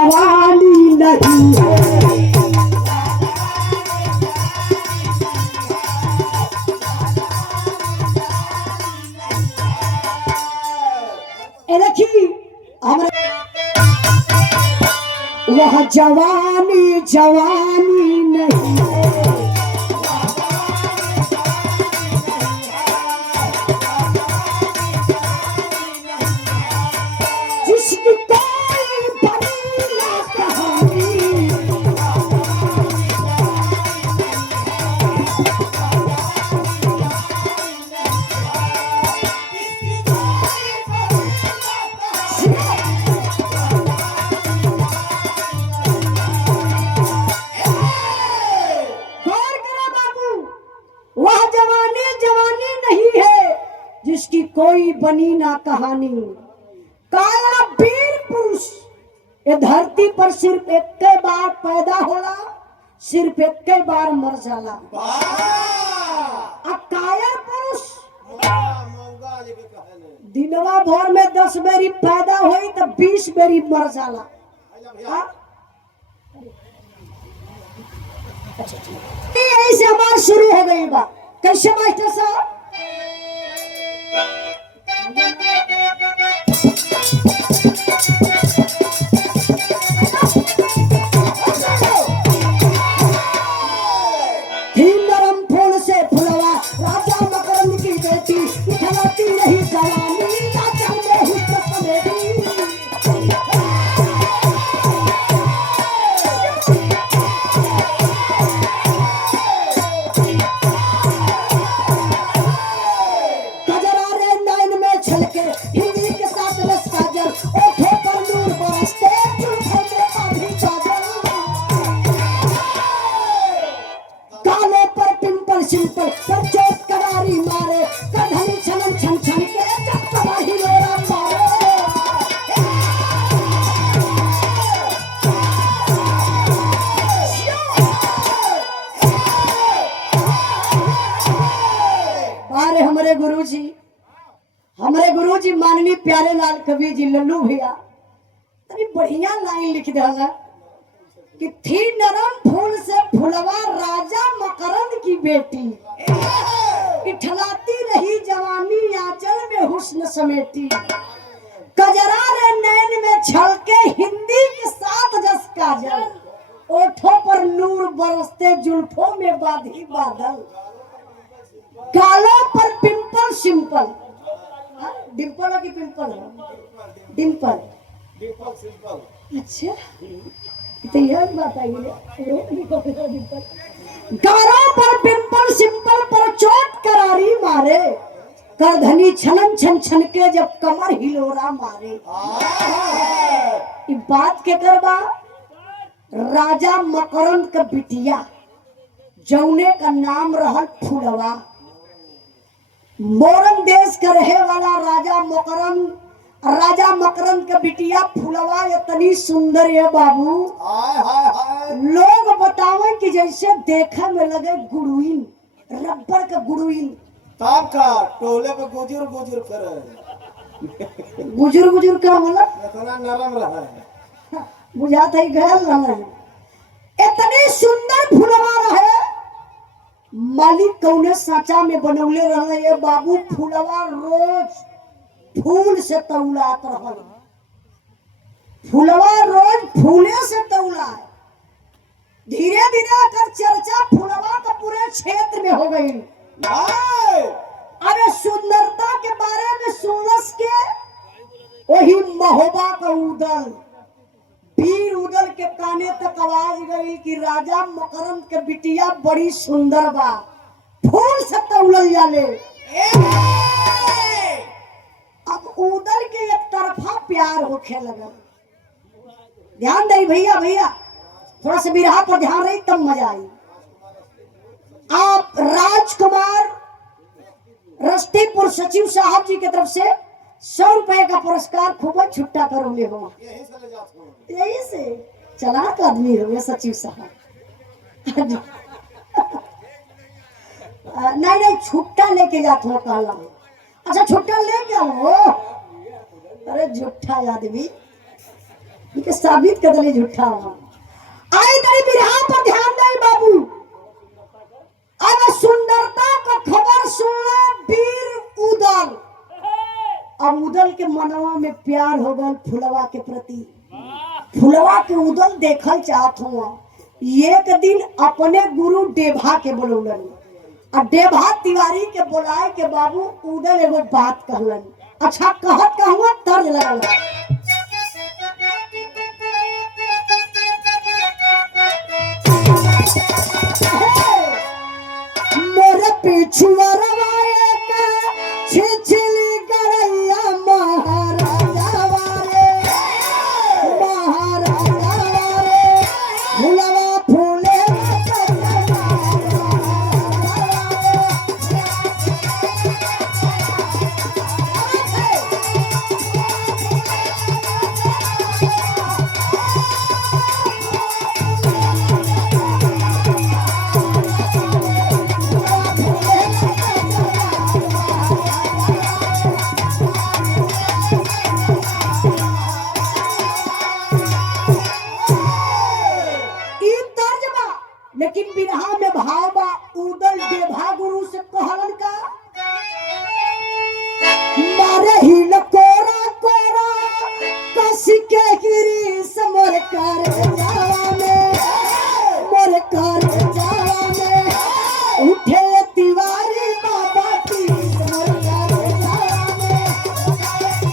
जवानी नहीं है। देखी हमारे वह जवानी जवानी नहीं है। जिसकी कोई बनी ना कहानी, वह जवानी जवानी नहीं है जिसकी कोई बनी ना कहानी। काया वीर पुरुष ये धरती पर सिर्फ एक बार पैदा होला, सिर्फ एक बार मर जाला। कायर पुरुष दिनवा भर में 10 बेरी पैदा हुई तो 20 बेरी मर जाला। यही से हमार शुरू हो गई बा। कैसे मास्टर साहब? नरम फूल से फुलवा राजा मकरंद की बेटी, इठलाती रही जवानी आंचल में हुस्न समेटी। हमारे गुरुजी माननीय प्यारे लाल कवि जी लल्लू भैया तनी बढ़िया लाइन लिख दिया कि थी नरम फूल से फुलवा राजा मकरंद की बेटी, इठलाती रही जवानी आंचल में हुस्न समेटी। कजरा रे नैन में छलके हिंदी के साथ जस काजल, ओठों पर नूर बरसते जुल्फों में बाधी बादल। गालों पर पिंपल सिंपल, डिम्पल है कि पिंपल है? डिम्पल सिंपल। अच्छा तो यह बात आई है। गालों पर पिंपल सिंपल पर चोट करारी मारे, करधनी छलन छन छन के जब कमर हिलोरा मारे। बात के करबा राजा मकरंद का बिटिया जौने का नाम रहल फुलवा। मोरन देश का रहे वाला राजा मकरंद का बिटिया फुलवा इतनी सुंदर है बाबू। लोग बतावे कि जैसे देखा में लगे गुड़ुइन, रबर का गुड़ुइन। ताप का टोले पे गुजर गुजर करे। गुजर गुजर का मतलब इतना नरम रहा है, बुझाता ही गहल रहा है। इतनी सुंदर फुलवा रहे, मालिक कौने साचा में बनौले रहे ये बाबू। फुलवा रोज फूल से तौलात रहल, फुलवा रोज फूले से तौला। धीरे धीरे अगर चर्चा फुलवा का पूरे क्षेत्र में हो गई। अरे सुंदरता के बारे में सुनस के वही महोबा का उदल, वीर उदल के काने तक आवाज गई कि राजा मकरंद के बिटिया बड़ी सुंदर बा, फूल से तौलल जाले। अब उदल के एक तरफा प्यार होखे लगा। ध्यान दे भैया, भैया थोड़ा सा बिरहा पर ध्यान रही तब मजा आई। आप राजकुमार रस्तेपुर सचिव साहब जी की तरफ से 100 रुपए का पुरस्कार खूब छुट्टा करोगे हो। यही से चलाक आदमी हो सचिव साहब। नहीं नहीं छुट्टा लेके जाते हो कहला। अच्छा छुट्टा लेके आओ। अरे झूठा आदमी ये साबित कर दले झूठा हुआ। आई तरी बिरहा पर ध्यान दे बाबू। अब सुंदरता का खबर सुनले वीर उदल। अब उदल के मनवा में प्यार हो गल फुलवा के प्रति। फुलवा के उदल देखल चाहत हुआ। एक दिन अपने गुरु डेभा के बोलौलन और डेभा तिवारी के बोलाए के बाबू उदल एगो बात कहलन। अच्छा कहत कहूँ तर्ज लगल। मोरे पिछुआ रवाए का छिछली गरैया महाराजा वारे फुलवा फूले लेकिन बिरहा में भाव बा उदल डेभा गुरु से कहलन का मारे हिल कोरा कोरा कसी के गिरीश मोर कर जावा में उठे तिवारी बाबा की मोर कर जावा में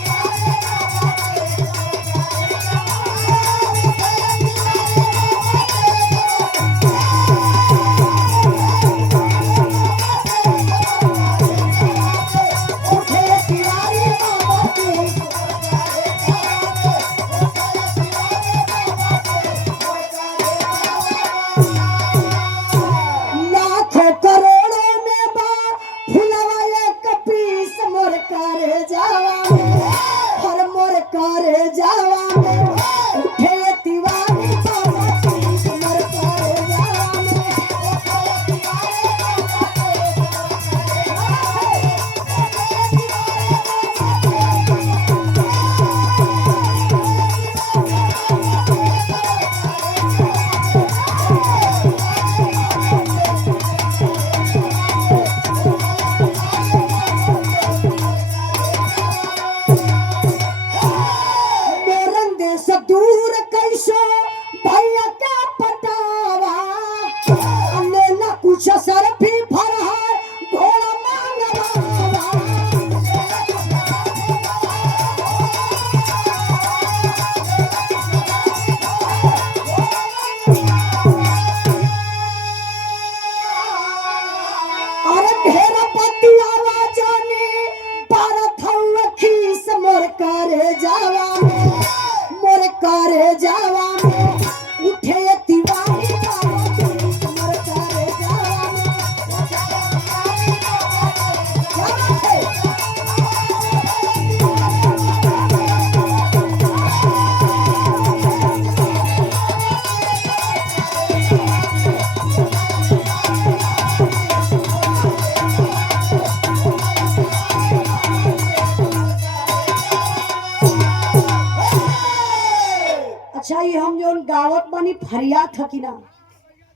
लाखों करोड़ों में बा फुलवा एक पीस मोर कर जावा में हर मोर कर जावा में उठे तिवारी बाबा की मोर कर जावा में मोरन देश दूर कैसो भैया का पटावा लेना कुछ सरफी फरहार घोड़ा मांगवा अरे ढेर पति आवाज ने भारत खीस मोर कर जावा मोर कर जावा में उठे तिवारी बाबा की मोर कर जावा में अच्छा ये हम जो गावत बानी फरियाद था कि ना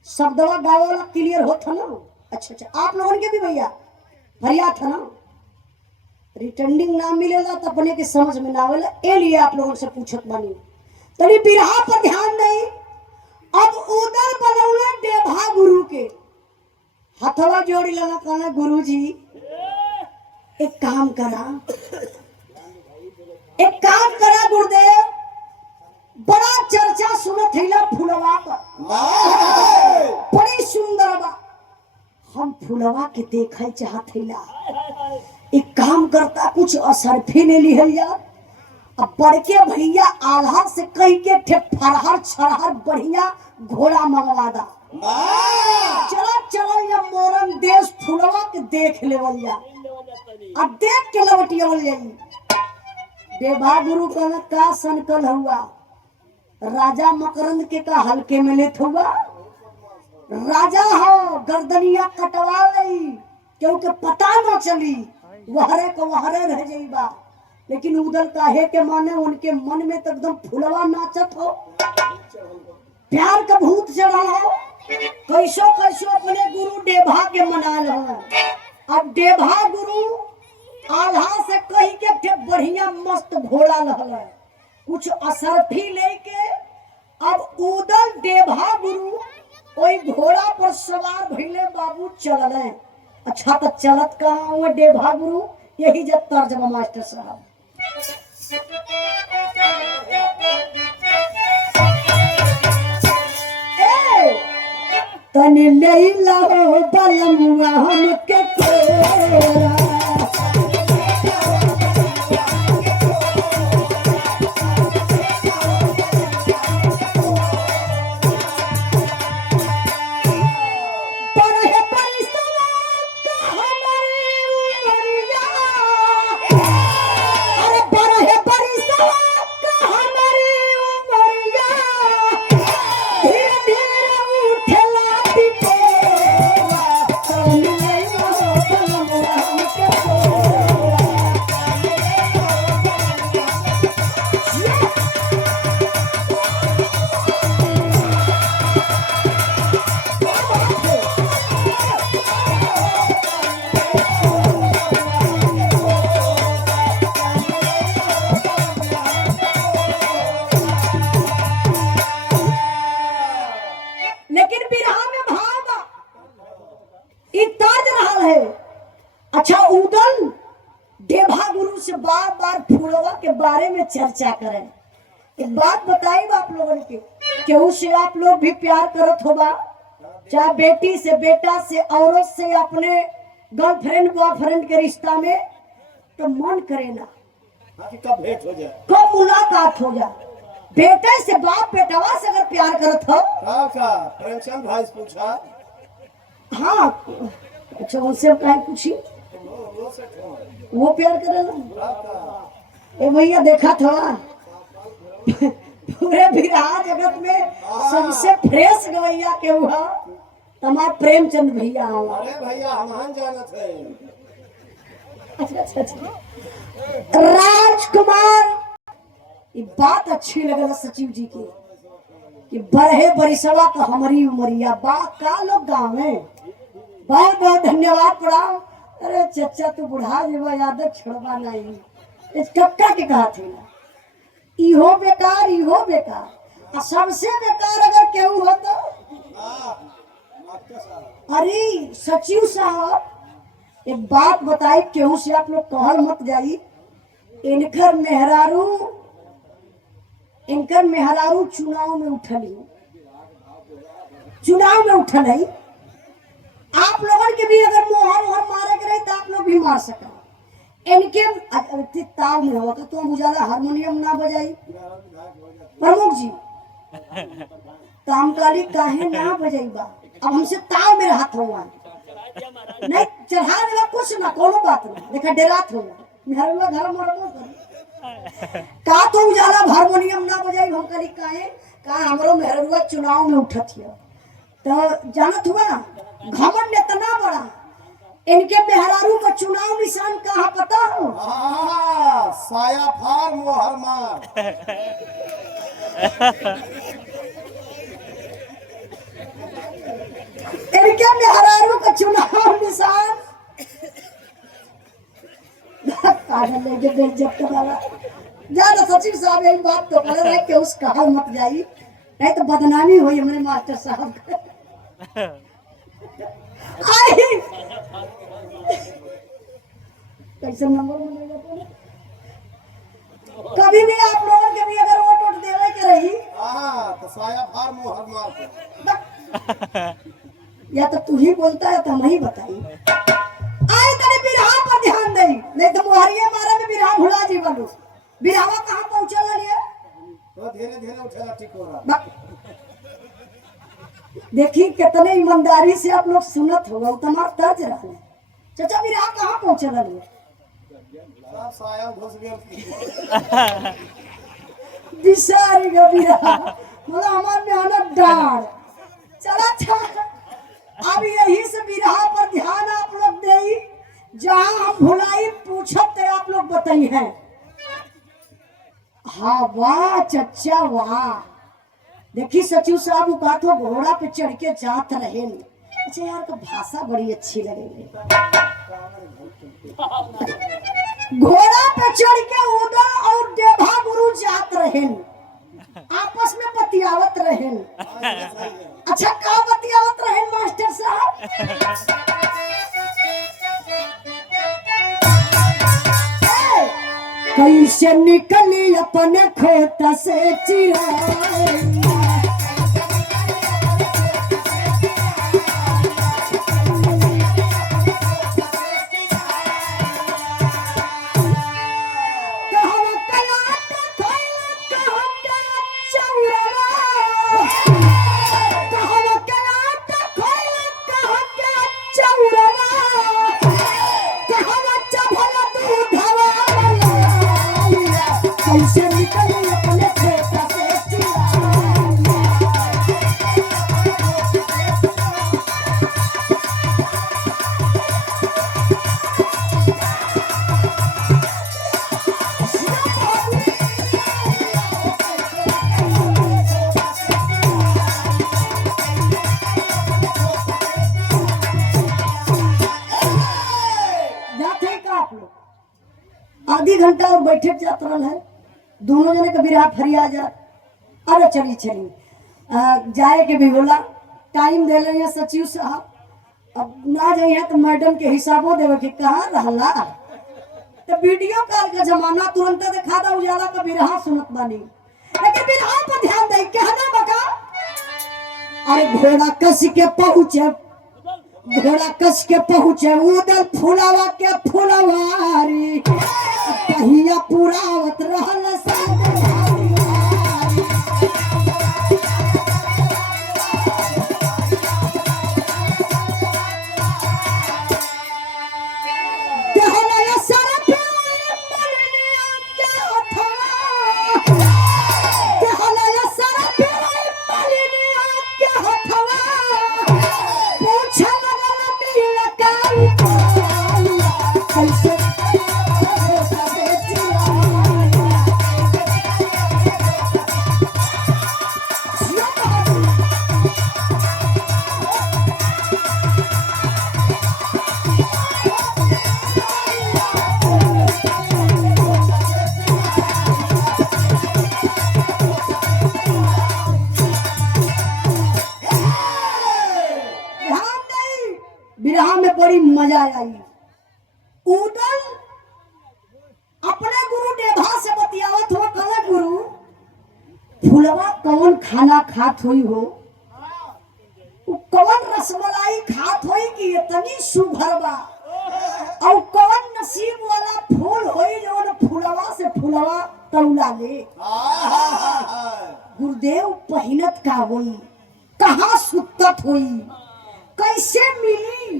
शब्दवा गावे वाला क्लियर होत है ना। अच्छा अच्छा आप लोगों के भी भैया फरियाद था ना। रिटर्निंग ना मिलेला तो अपने के समझ में ना आवेला ए लिए आप लोगों से पूछत बानी। तनी बिरहा पर ध्यान नहीं। अब उदल बनौले डेभा गुरु के हथवा जोड़ी लगा कहना गुरुजी एक काम करा गुरुदेव बड़ा चर्चा सुनत हैला फुलवा का बड़ी सुंदर बा। हम फुलवा के देखल चाहत हैला एक काम करता कुछ असरफी ले लिहल यार। अब बड़के भैया आल्हा से कह के ठे फरहर छरहर बढ़िया घोड़ा मंगवा दा। चला चला या मोरन देश फुलवा के देख लेवल जा अब देख के लौटियवल जाई। डेभा गुरु कहना का सनकल हुआ राजा मकरंद के का हल्के में लेत हुआ। राजा हो गर्दनिया कटवा लई क्योंकि पता न चली वहरे को वहरे रह जाइबा। लेकिन उदल काहे के माने उनके मन में तो एकदम फुलवा नाचत हो, प्यार का भूत चढ़ा हो। कैसो कैसो अपने गुरु डेभा के मना लो। अब डेभा गुरु आल्हा से कही के बढ़िया मस्त घोड़ा लहल, कुछ असरफी लेके अब उदल डेभा गुरु ओई घोड़ा पर सवार भइले बाबू चलले। अच्छा तो चलत कहाँ हुआ डेभा गुरु, यही जब तर्जमा मास्टर साहब। तनी ले लो बलमुआ हमके तोरा, लेकिन बिरहा में भाव इ तर्ज रहल है। अच्छा उदल डेभा गुरु से बार बार फुलवा के बारे में चर्चा करें। एक बात बताई आप लोगों के, केहू से आप लोग भी प्यार करत होगा, चाहे बेटी से, बेटा से, औरत से, अपने गर्लफ्रेंड बॉयफ्रेंड के रिश्ता में, तो मन करे ना कब भेंट हो जाए, कब मुलाकात हो जाए। बेटे से, बाप बेटवा से अगर प्यार करत हो, का प्रेमचंद भाई से पूछा। हाँ अच्छा उनसे कहीं पूछी, वो प्यार करेला। ए भैया देखा था पूरे बिरहा जगत में सबसे फ्रेश गवैया के हुआ तमार प्रेमचंद भैया। अरे भैया हम जानत है। अच्छा राजकुमार, ये बात अच्छी लगल सचिव जी की कि बरहे बरिसवा का हमारी उमरिया बात का लोग गाँव में। बहुत बहुत धन्यवाद प्रणाम। अरे चचा तू बुढ़ा जेवा यादव छोड़वा नहीं, इस कक्का के कहा थी ना, इहो बेकार इहो बेकार, और सबसे बेकार अगर केहू हो तो अरे सचिव साहब एक बात बताई, केहू से आप लोग कहल मत जाई, इनकर मेहरारू चुनाव में उठल है। आप लोगों के भी अगर मोहर मारे के रहे तो आप लोग भी मार सका। इनके ताल में होगा तो मुझे हारमोनियम ना बजाई प्रमुख जी, कामकाली काहे ना बजाई बा। अब हमसे ताल में हाथ हुआ नहीं चढ़ा देगा कुछ ना, कोनो बात ना, देखा डेरात होगा घर में का तो उजाला हारमोनियम ना बजाई। हम कली काहे का हमरो मेहरुआ चुनाव में उठत हिया, तो जानत हुआ घमंड इतना बड़ा, इनके मेहरारू का चुनाव निशान कहाँ पता हो? साया फार मोहर मार। इनके मेहरारू का चुनाव निशान ज्यादा सचिव साहब एक बात तो बोल रहे कि उस कहा मत जाई, नहीं तो बदनामी हुई हमारे मास्टर साहब। कैसे नंबर मिलेगा? कभी भी आप लोगों के भी अगर वोट देवे के रही तो साया फार मोहर मार। या तो तू ही बोलता है तो हम ही बताई। आए तेरे बिरहा पर ध्यान दे, नहीं तो मुहरिया मारा में बिरहा भुला जी बलू। बिरहावा कहाँ पहुंचल लिए? तो धीरे धीरे उठेला ठीक हो रहा। देखी कितने ईमानदारी से आप लोग सुनत होगा, तुम्हारा तर्ज रहा। चाचा बिरहा कहाँ पहुंचल लिए? साया घुस गया बिसारी का बिरहा, मतलब हमार मेहनत डार चला अच्छा। अब यही से बिरहा पर ध्यान आप लोग दे, जहाँ हम भुलाई पूछत थे आप लोग बताई हैं। हाँ वाह चच्चा वाह। देखी सचिव साहब वो कहा तो घोड़ा पे चढ़ के जात रहे। अच्छा यार का भाषा बड़ी अच्छी लगे। घोड़ा पे चढ़ के उधर और देभा गुरु जात रहे, आपस में बतियावत रहे। अच्छा का बतियावत रहे मास्टर साहब? कैसे निकली अपने खेत से चिड़ै, कैसे निकली अपने खेत से चिड़ै। जाते का आप लोग आधी घंटा और बैठक जात रहा है, दोनों जने कभी रात फरिया जा। अरे चली चली जाए के भी बोला, टाइम दे रहे हैं सचिव साहब। अब ना जाइए तो मैडम के हिसाबों देवे कि कहाँ रहला। तो वीडियो कॉल का जमाना तुरंत दिखा दा उजाला का बिरहा सुनत बानी, लेकिन बिरहा पर ध्यान दे कहना बका। अरे घोड़ा कस के पहुंचे, घोड़ा कस के पहुंचे उधर फुलावा के फुलवारी, कहिया पुरावत रहल बिरहा में बड़ी मजा आई। उदल अपने गुरु देभा से बतियावत हो, कहला गुरु फुलवा कौन खाना खात हुई हो, कौन रसमलाई खात हुई कि इतनी सुघर बा, और कौन नसीब वाला फूल होई जो फुलवा से फुलवा तौला ले। गुरुदेव पहिनत का होई, कहाँ सुतत हुई, कैसे मिली,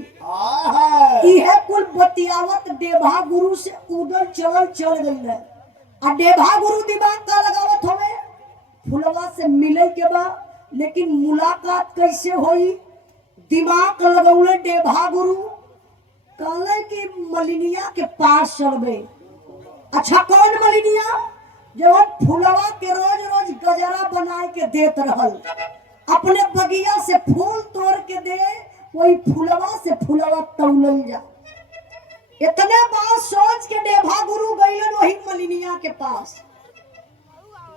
यह कुल बतियावत देभा गुरु से उधर चल गई है। और देभा गुरु दिमाग का लगावत हमें फुलवा से मिले के बाद, लेकिन मुलाकात कैसे हुई, दिमाग लगौले देभा गुरु कहले कि मलिनिया के पास चलबे। अच्छा कौन मलिनिया? जब फुलवा के रोज रोज गजरा बना के देत रहल, अपने बगिया से फूल तोड़ के दे, वही फुलवा से फुलवा तौलल जा। इतने बात सोच के देभा गुरु गईलन वही मलिनिया के पास।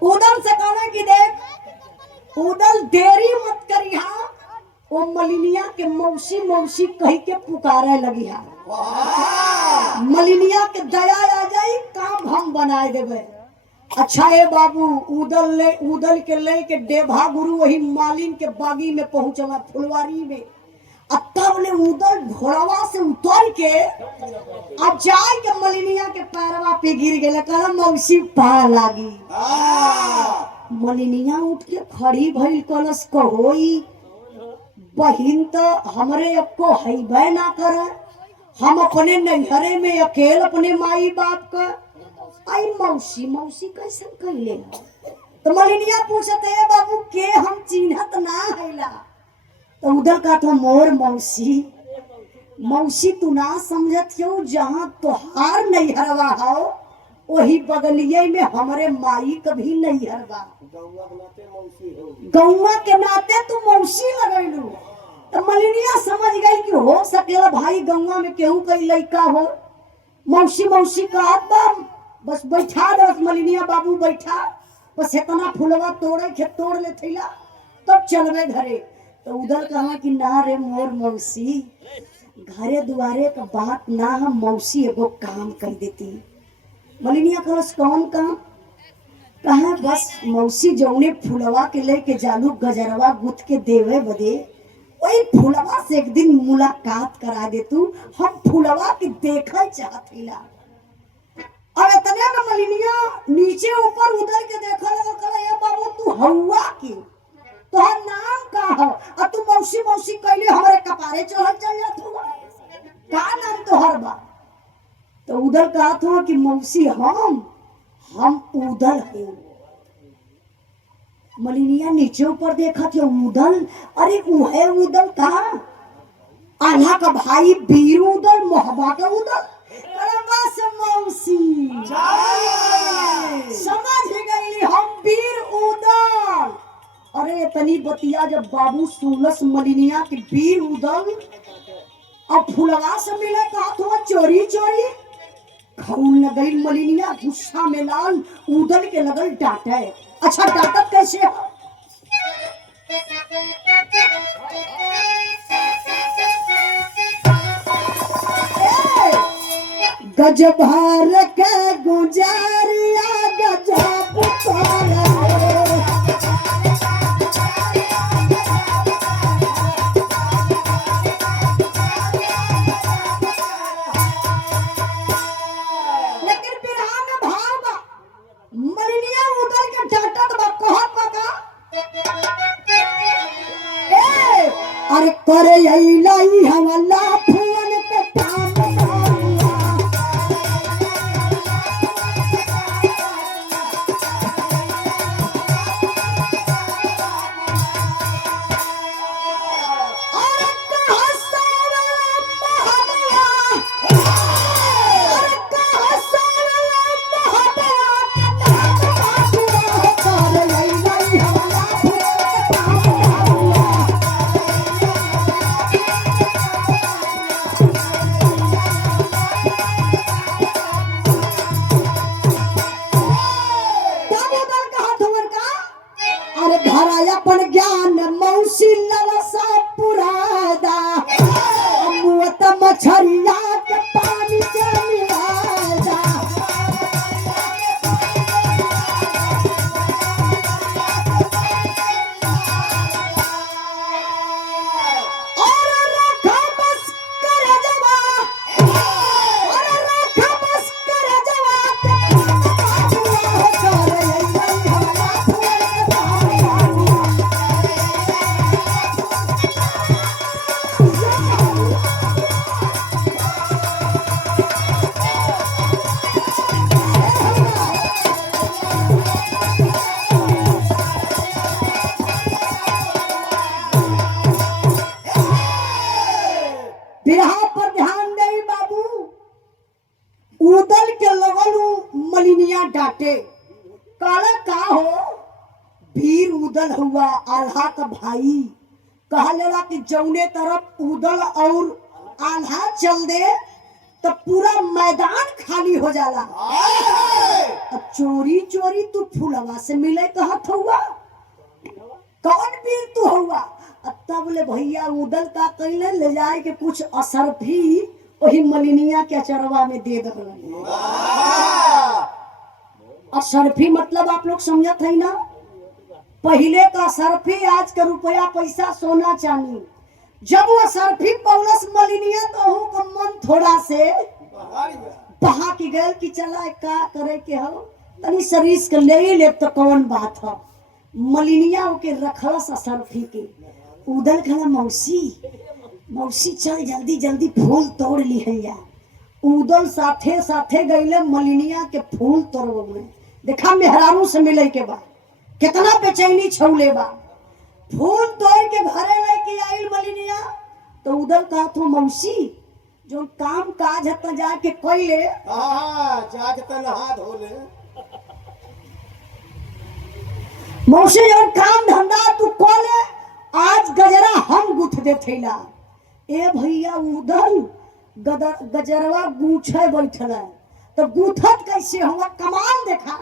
उदल से कहना कि देख उदल देरी मत करिहा, वो मलिनिया के मौसी मौसी कही के पुकारे लगी हा। मलिनिया के दया आ जाई, काम हम बनाए देवे। अच्छा है बाबू, उदल के ले के देभा गुरु वही मालिन के बागी में पहुंचला फुलवारी में। तब ने उदल घोड़वा से उतर के अब जाए के मलिनिया के पैरवा पे गिर गए, कहला मौसी पा लागी। मलिनिया उठ के खड़ी भइल, कलश कहोई बहिन तो हमरे अब को हैबे ना करे, हम अपने नैहरे में अकेले अपने माई बाप का आई मौसी मौसी कैसे कहले। तो मलिनिया पूछते है बाबू के हम चिन्हत ना हैला। तो उधर का तो मोर मौसी, मौसी तू ना समझत हो, जहाँ तोहार नैहरवा हो वही बगलिए में हमारे माई कभी नहीं हरबा। गौवा के नाते मौसी हो। गौवा के नाते तू मौसी लगैलू। तो मलिनिया समझ गई कि हो सकेला भाई गौवा में केहू कई लड़का हो। मौसी मौसी का बस बैठा दस मलिनिया बाबू बैठा, बस इतना फुलवा तोड़े के तोड़ ले थैला तब चलवे घरे। तो उधर कहा कि ना रे मोर मौसी, घरे दुआरे का बात ना, हम मौसी एगो काम कर देती। मलिनिया कहस कौन काम? कहा बस मौसी जौने फुलवा के लेके जालू गजरवा गुथ के देवे बदे, वही फुलवा से एक दिन मुलाकात करा दे तू, हम फुलवा के देखल चाहतीला। अब इतने में मलिनिया नीचे ऊपर उधर के देखल कहा ये बाबू तू हौवा की, तोहर नाम का हो और तू मौसी मौसी कहले हमारे कपारे चढ़ चल जात हुआ, का नाम तोहर बा? तो उधर कहा था कि मौसी हम उदल है। मलिनिया नीचे ऊपर देखा थे उदल, अरे उहे उदल का आल्हा का भाई वीर उदल, मोहबा का उदल। अरे बस मौसी समझ गई हम वीर उदल। अरे इतनी बतिया जब बाबू सुलस मलिनिया के वीर उदल अब फुलवा से मिले कहा तो चोरी चोरी खौल न गई। मलिनिया गुस्सा में लाल उदल के लगल डांटे। अच्छा डांटत कैसे है? गजभार के गुजारिया गजब करे लाई हवाला फोन पे काम ज्ञान मौसी ललसा पुरादा मुत मछरिया के पानी से मिलादा। और रखा बस कर जवा, और रखा बस कर जवा बिरहा पर ध्यान दे बाबू। उदल के लगल मलिनिया डांटे काला का हो वीर उदल हुआ आल्हा का भाई। कहा लेला कि जौने तरफ उदल और आल्हा चल दे तो पूरा मैदान खाली हो जाला। अब चोरी चोरी तू फुलवा से मिले कहत हुआ, कौन वीर तू हुआ? तब बोले भैया उदल का कैले ले जाए के कुछ असर भी वही मलिनिया के चरवा में दे दे। असरफी मतलब आप लोग समझत है ना? पहले का असरफी आज का रुपया पैसा सोना चांदी। जब वो असरफी पौलस मलिनिया तो हूँ का मन थोड़ा से बहा की गए कि चला का करे के हो तनी शरीर के ले ही ले तो कौन बात है। मलिनिया के रखलस असरफी के। उदल खला मौसी मौसी चल जल्दी जल्दी फूल तोड़ ली है या। उदल साथे साथे गईले मलिनिया के फूल तोड़वे। देखा मेहरारू से मिले के बाद कितना बेचैनी छौले बा। फूल तोड़ के घरे लेके आइल मलिनिया तो उदल कहा तो मौसी जो काम काज है त जाके कैले हाँ जाके त नहा धोले। मौसी और काम धंधा तू कोले आज गजरा हम गुथ दे थैला। ए भैया उधर गजरवा गूछे बैठल है तो गूथत कैसे हुआ कमाल देखा।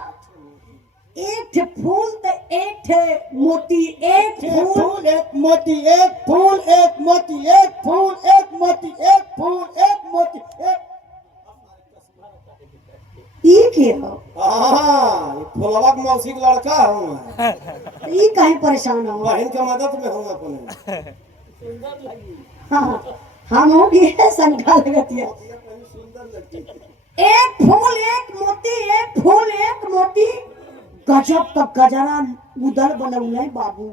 एक ठे फूल तो एक ठे मोती, एक फूल एक मोती, एक फूल एक मोती, एक फूल एक मोती, एक फूल एक मोती, एक ई के हो। हाँ ये फुलवा के मौसी के लड़का हूँ मैं। ई काहे परेशान हो। बहन के मदद में हूँ अपने। हाँ हम हो गए शंका लगतिया। सुंदर लगती एक फूल एक मोती, एक फूल एक मोती। गजब का गजरा उदल बनौले बाबू।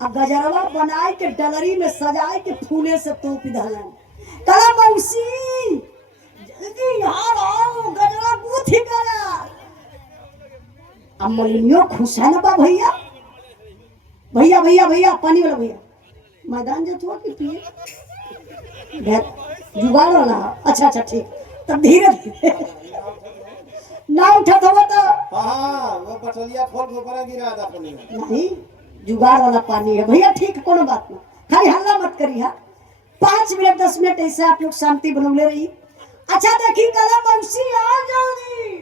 अब गजरवा बनाए के डलरी में सजाए के फूले से तोप दहलन। कला मौसी जल्दी यहाँ आओ गजरा गूथ गया। अब मलिनियो खुश है ना बा भैया। भैया भैया भैया पानी वाला भैया मैदान जो हुआ कि पिए जुगाड़ वाला। अच्छा अच्छा ठीक तब धीरे धीरे ना उठा था तो हाँ वो बटलिया खोल के ऊपर गिरा दा अपने। नहीं जुगाड़ वाला पानी है भैया ठीक कोनो बात ना खाली हल्ला मत करी। हाँ 5 मिनट 10 मिनट ऐसे आप लोग शांति बनौले रही। अच्छा देखी कला मौसी आ जल्दी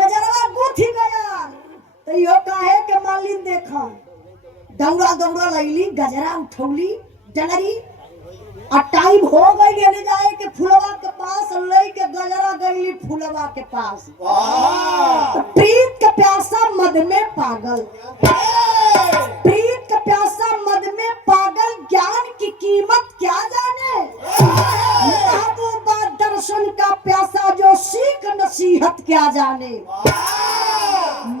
गजरवा गुथी गया तो यो काहे के मालिन देखा दौड़ा दौड़ा लैली गजरा उठौली डलरी और टाइम हो गई ले जाए के फुलवा के पास ले के गजरा गईली फुलवा के पास। तो प्रीत का प्यासा मद में पागल, प्रीत का प्यासा मद में पागल ज्ञान की कीमत क्या जाने। महबूबा दर्शन का प्यासा जो सीख नसीहत क्या जाने।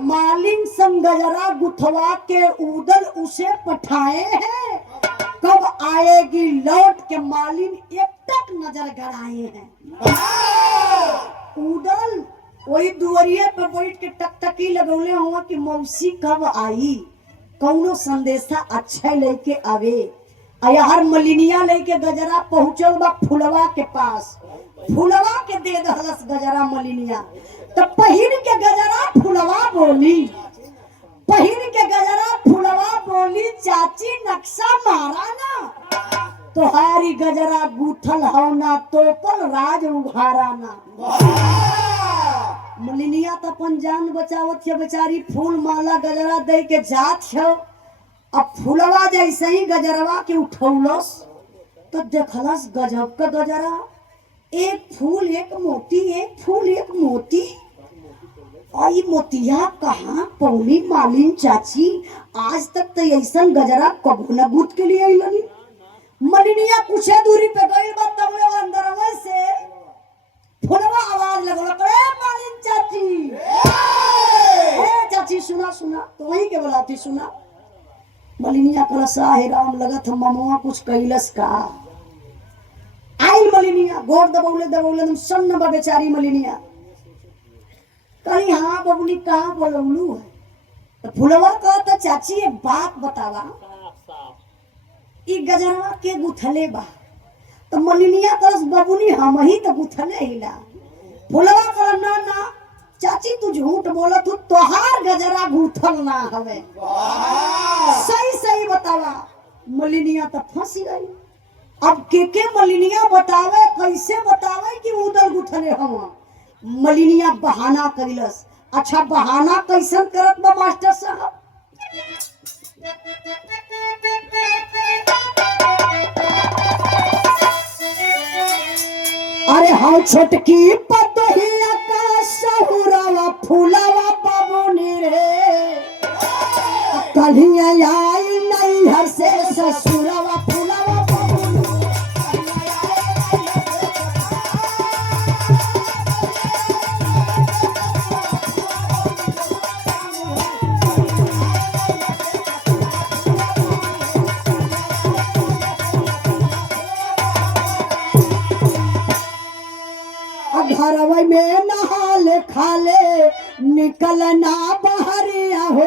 मालिन संग गजरा गुथवा के उदल उसे पठाए हैं कब आएगी लौट के मालिन एक टक नजर गड़ाए हैं। उदल वही दुवरिये पे बैठ के टकटकी लगौले हुआ कि मौसी कब आई कौनो संदेशा अच्छा लेके आवे। यार मलिनिया लेके गजरा पहुंचल बा फुलवा के पास। फुलवा के दे दहलस गजरा मलिनिया तो पहिन के गजरा फुलवा बोली। पहिन के गजरा फुलवा बोली चाची नक्शा मारा ना तोहारी गजरा गूथल हो ना तोपल राज उघारा ना। मलिनिया तो अपन जान बचावत है बेचारी फूल माला गजरा दे के जात है। अब फुलवा जैसे ही गजरवा के उठौलस तो देखलस गजब का गजरा एक फूल एक मोती, एक फूल एक मोती। और मोतिया कहाँ पौनी मालिन चाची आज तक तो ऐसा गजरा कबू न गुथ के लिए अइलनी। मलिनिया कुछ दूरी पे गई बात तबले अंदर से फुलवा आवाज लगल करे मालिन चाची ए चाची सुना सुना तो वही के बुलाती सुना। मलिनिया कलसा हे राम लगत हम ममुआ कुछ कैलस का। आइल मलिनिया गोर दबौले दबौले सन्न बा बेचारी मलिनिया कहीं हाँ बबुली कहाँ बोलू है तो फुलवा कहता चाची एक बात बतावा ई गजरवा के गुथले बा तो मलिनिया कलस बबुनी हम ही तो गुथले हिला। फुलवा कह ना ना चाची तू झूठ बोला तू तोहार गजरा गुथल ना हवे सही सही बतावा। मलिनिया तो फंसी गई। अब के मलिनिया बतावे कैसे बतावे कि उदल गुथले हम। मलिनिया बहाना करिलस। अच्छा बहाना कैसन करत बा मास्टर साहब। अरे हम छोटकी पतोहिया का सहुरावा फूलावा बाबूनी रे कलिया आई नहीं हर से ससुरावा फूलावा घरवा में नहाले खाले निकलना बहरिया हो।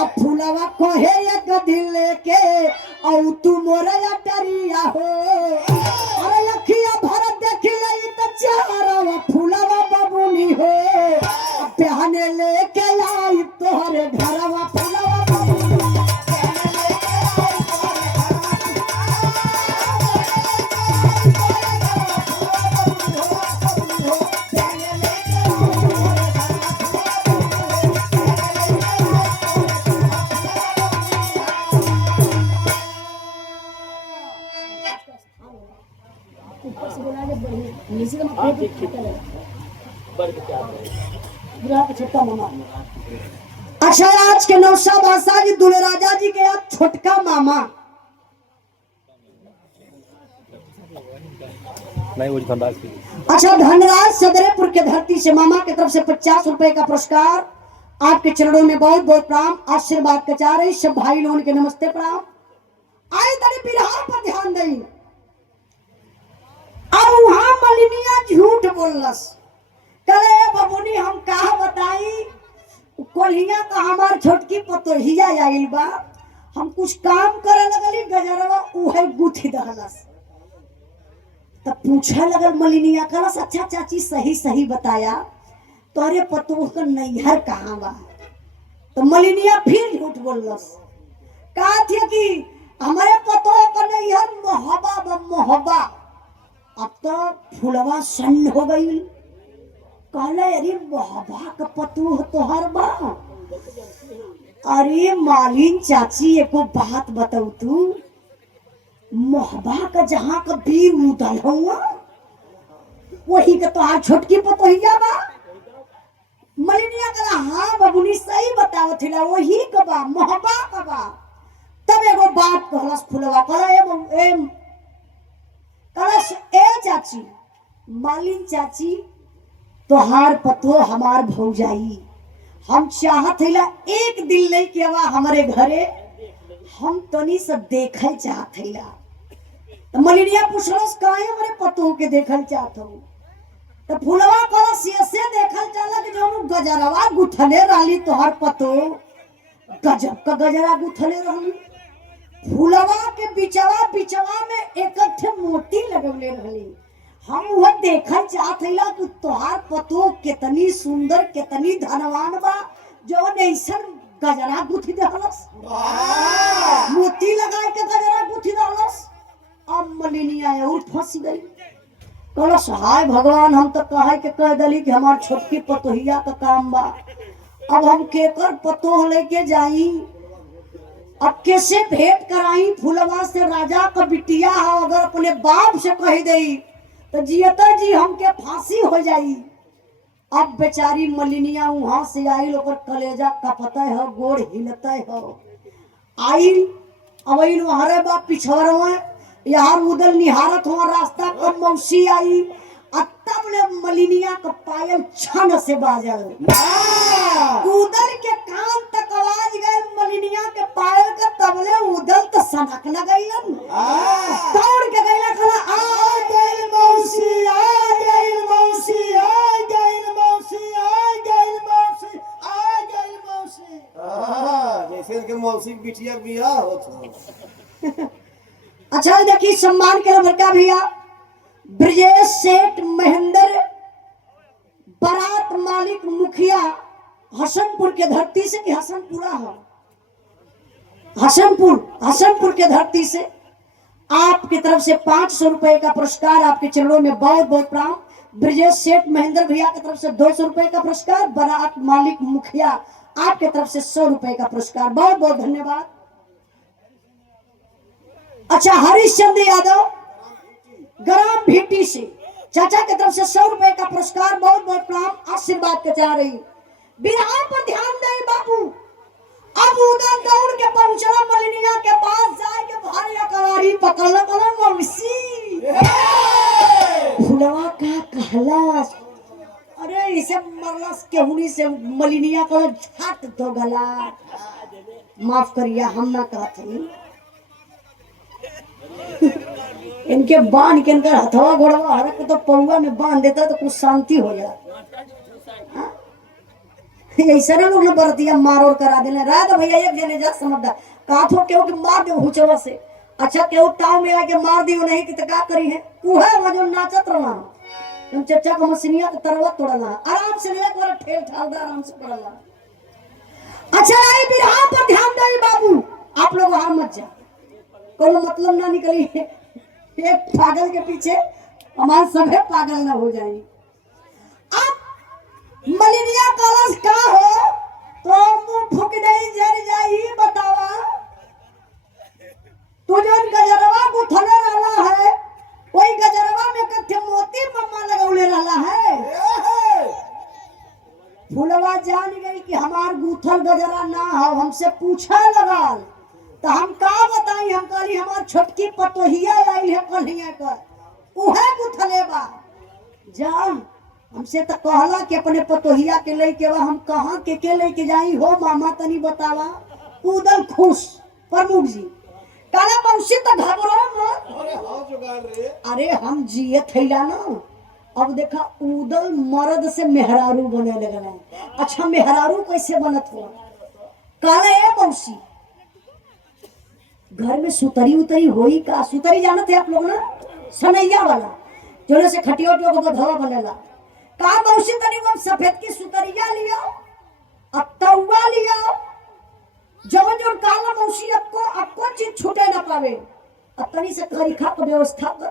अब फुलवा कहे एक दिल के औ तू मोरा डरिया हो। अरे अखिया भर लेके आई तोहरे घरवा फुलवा बबुनी छोटा मामा। अच्छा आज के नौशा बादशाह जी दुल्हे राजा जी के आज छोटका मामा नहीं वो धनराज की अच्छा धनराज सदरेपुर के धरती से मामा की तरफ से 50 रुपए का पुरस्कार आपके चरणों में बहुत बहुत प्रणाम आशीर्वाद का चाह रही सब भाई लोगों के नमस्ते प्रणाम। आए तनी बिरहा पर ध्यान दई। अब वहां मलिनिया झूठ बोलस करे बबुनी हम कहा बताई कोल्हिया का हमार छोटकी पतोहिया आइल बा हम कुछ काम करे लगली गजरवा उहे गुथी दहलस तब पूछे लगल मलिनिया कहलस अच्छा चाची सही सही बताया तोरे पतोह का नैहर कहाँ बा। तो मलिनिया फिर झूठ बोललस कहा थी कि हमारे पतोह का नैहर मोहबा बा मोहबा। अब तो फुलवा सन्न हो गई कहले अरे मोहबा का पतोह तोहर बा। अरे मालिन चाची एको बात बताऊ तू मोहबा का जहाँ का बीर उदल हुआ वही का तो आज छोटकी पतोहिया बा। मलिनिया कहा हाँ बबुनी सही बताओ थिला वही का बा मोहबा का बा। तब एगो बात कहलस फुलवा कहले कलश ए चाची मालिन चाची तोहार पतो हमार भौजाई हम चाहत हिला एक दिन नहीं के बा हमारे घरे हम तनी से देखल चाहत हिला। तो मलिनिया पूछलस काहे हमरे पतो के देखल चाहत हो। तो फुलवा कलश ऐसे देखल चाहला कि जो गजरवा गुथले रहली तोहार पतो गजब का गजरा गुथले रहली फुलवा के बिचवा में एक मोती लगवले रहली। हम वह देखल चाहत हइला कि तोहार पतो कितनी सुंदर कितनी धनवान बा जो ऐसन गजरा गुथी दहलस मोती लगा के गजरा गुथी दहलस। अब मलिनिया और फंस गई कहलस हाय भगवान हम तो कह दली कि हमार छोटकी पतोहिया का काम बा अब हम केकर पतोह लेके जाई अब कैसे भेंट कराई फुलवा से राजा का बिटिया अगर अपने बाप से कह दई तो जियता जी हमके फांसी हो जाई। अब बेचारी मलिनिया वहां से आई ओकर कलेजा कपता है गोड़ हिलता है आई अब हरे बाप पिछड़वा यार उदल निहारत हुआ रास्ता का मौसी आई तब ले मलिनिया का पायल छन से बाजल उदल के कान तक आवाज गए मलिनिया के पायल का तबले उदल तो सनक न गईलन दौड़ के गईला खला आ गइल मौसी आ गइल मौसी आ गइल मौसी आ गइल मौसी आ गइल मौसी जैसे के मौसी बिटिया बियाह होत। अच्छा देखिए सम्मान के बड़का भैया ब्रजेश सेठ महेंद्र बारात मालिक मुखिया हसनपुर के धरती से कि हसनपुरा है हसनपुर के धरती से आपकी तरफ से 500 रुपए का पुरस्कार आपके चरणों में बहुत बहुत प्रणाम। ब्रजेश सेठ महेंद्र भैया की तरफ से 200 रुपए का पुरस्कार बारात मालिक मुखिया आपके तरफ से 100 रुपए का पुरस्कार बहुत बहुत धन्यवाद। अच्छा हरिश्चंद्र यादव ग्राम भीटी से चाचा की तरफ से 100 रुपए का पुरस्कार बहुत बहुत प्रणाम आशीर्वाद के चाह रही। बिरहा पर ध्यान दे बाबू। अब उधर दौड़ के पहुंचना मलिनिया के पास जाए के भारी अकवारी पकड़ना कलम मौसी फुलवा का कहला अरे इसे मरलस केहुनी से मलिनिया का झट दो गला माफ करिए हम ना कहते इनके बांध के इनका हथवा घोड़वा हरक तो पौवा में बांध देता तो कुछ शांति हो जाए। ऐसा ना लोग बरतिया मार और करा देना रात भैया एक जने जा समझदा काथो केहू के मार दे हुचवा से अच्छा केहू टाव में आके मार दियो नहीं कि तो का करी है उहे वजन नाचत रहा तुम चचा का मसीनिया तो तरवा तोड़ला आराम से ले एक ठेल ठाल दे आराम से पड़ला। अच्छा आई बिरहा पर ध्यान दे बाबू, आप लोग वहां मत जा, कोनो मतलब ना निकली एक पागल के पीछे हमारे सभी पागल ना हो जाए। अब मलिनिया कलश का हो तो मुंह फूक नहीं जर जाई बतावा, तू जो गजरवा को थले रहला है वही गजरवा में कथे मोती मम्मा लगौले रहला है। फुलवा जान गई कि हमार गूथल गजरा ना हो, हमसे पूछा लगल तो हम का बताई, हम कहली हमार छोटकी पतोहिया आई है कन्हैया का उहे गुथले बा। जा हमसे तो कहला कि अपने पतोहिया के लेके बा, हम कहाँ के लेके जाई हो मामा तनी बतावा। कूदल खुश प्रमुख जी काला मौसी तो घबरो मत। अरे हां जुगाड़ रे, अरे हम जिए थैला ना, अब देखा उदल मर्द से मेहरारू बने लगल। अच्छा मेहरारू कैसे बनत हुआ, काला ए मौसी घर में सुतरी उतरी होई का, सुतरी जानते हैं आप लोग ना, सनैया वाला जोने से खटिया उटिया को धवा बनेला। का मौसी तनी वो सफेद की सुतरिया लिया अब तौवा लिया, जब जो काला मौसी आपको चीज छूटे ना पावे, अब तनी से खरीखा का व्यवस्था कर।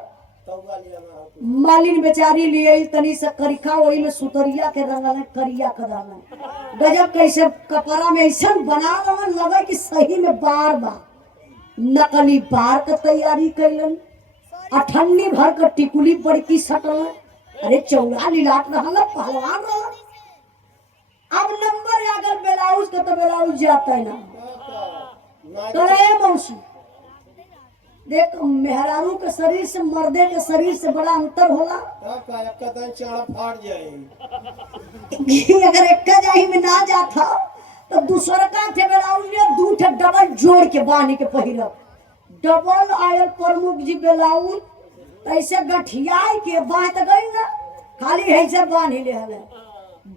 तौवा लिया ना मालिन बेचारी लिए तनी से करिखा वही में सुतरिया के रंगल करिया कर रंगल गजब कैसे कपड़ा में ऐसा बना रहा लगे कि सही में बार बार नकली बार का तैयारी कैलन, अठन्नी भर का टिकुली बड़की सटल। अरे चौड़ा लीलाट रहल पहलवान रहल। अब नंबर आगल ब्लाउज का तो ब्लाउज जाता है ना करे मौसी देख मेहरारू के शरीर से मर्दे के शरीर से बड़ा अंतर होला। का एक दिन चाड़ा फाट जाए, अगर एक जाही में ना जाता तो दूसरा का थे ब्लाउज में दू ठे डबल जोड़ के बांध के पहिरब। डबल आयल प्रमुख जी ब्लाउज ऐसे गठियाई के बांध गई ना, खाली ऐसे बांध ही ले हले,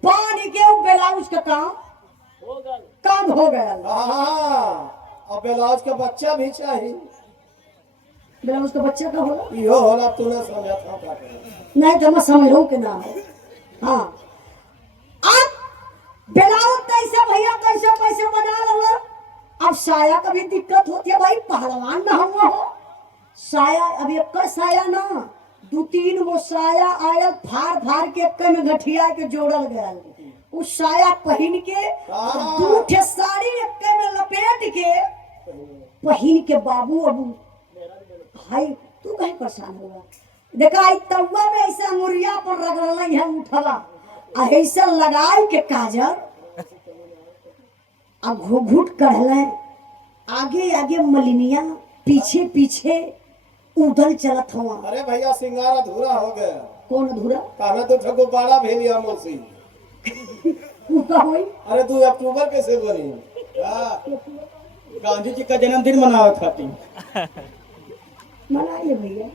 बांध के वो ब्लाउज का काम हो गया। हां अब ब्लाउज का बच्चा भी चाहिए, ब्लाउज का बच्चा का होला यो होला तूने समझा था का नहीं तो मैं समझ लूं कि ना हो। हाँ अब ब्लाउज कैसे भैया कैसे पैसे बना लो। अब साया का भी दिक्कत होती है भाई, पहलवान ना हुआ हो साया, अब एक साया ना दो तीन वो साया आयल फाड़ फाड़ के एक में गठिया के जोड़ल गया, उस साया पहन के दू ठे साड़ी एक में लपेट के पहन के बाबू अबू भाई तू कहीं परेशान होगा। देखा आई तवा में ऐसा अंगुरिया पर रगड़ल है उठला ऐसा लगाई के काजर अब घुघुट करले, आगे आगे मलिनिया पीछे पीछे उधल चलत हुआ। अरे भैया सिंगार अधूरा हो गया। कौन अधूरा? कहना तो ठगो बाड़ा भेलिया मौसी होई? अरे 2 अक्टूबर कैसे बनी? गांधी जी का जन्मदिन मनावत खाती मनाइए भैया,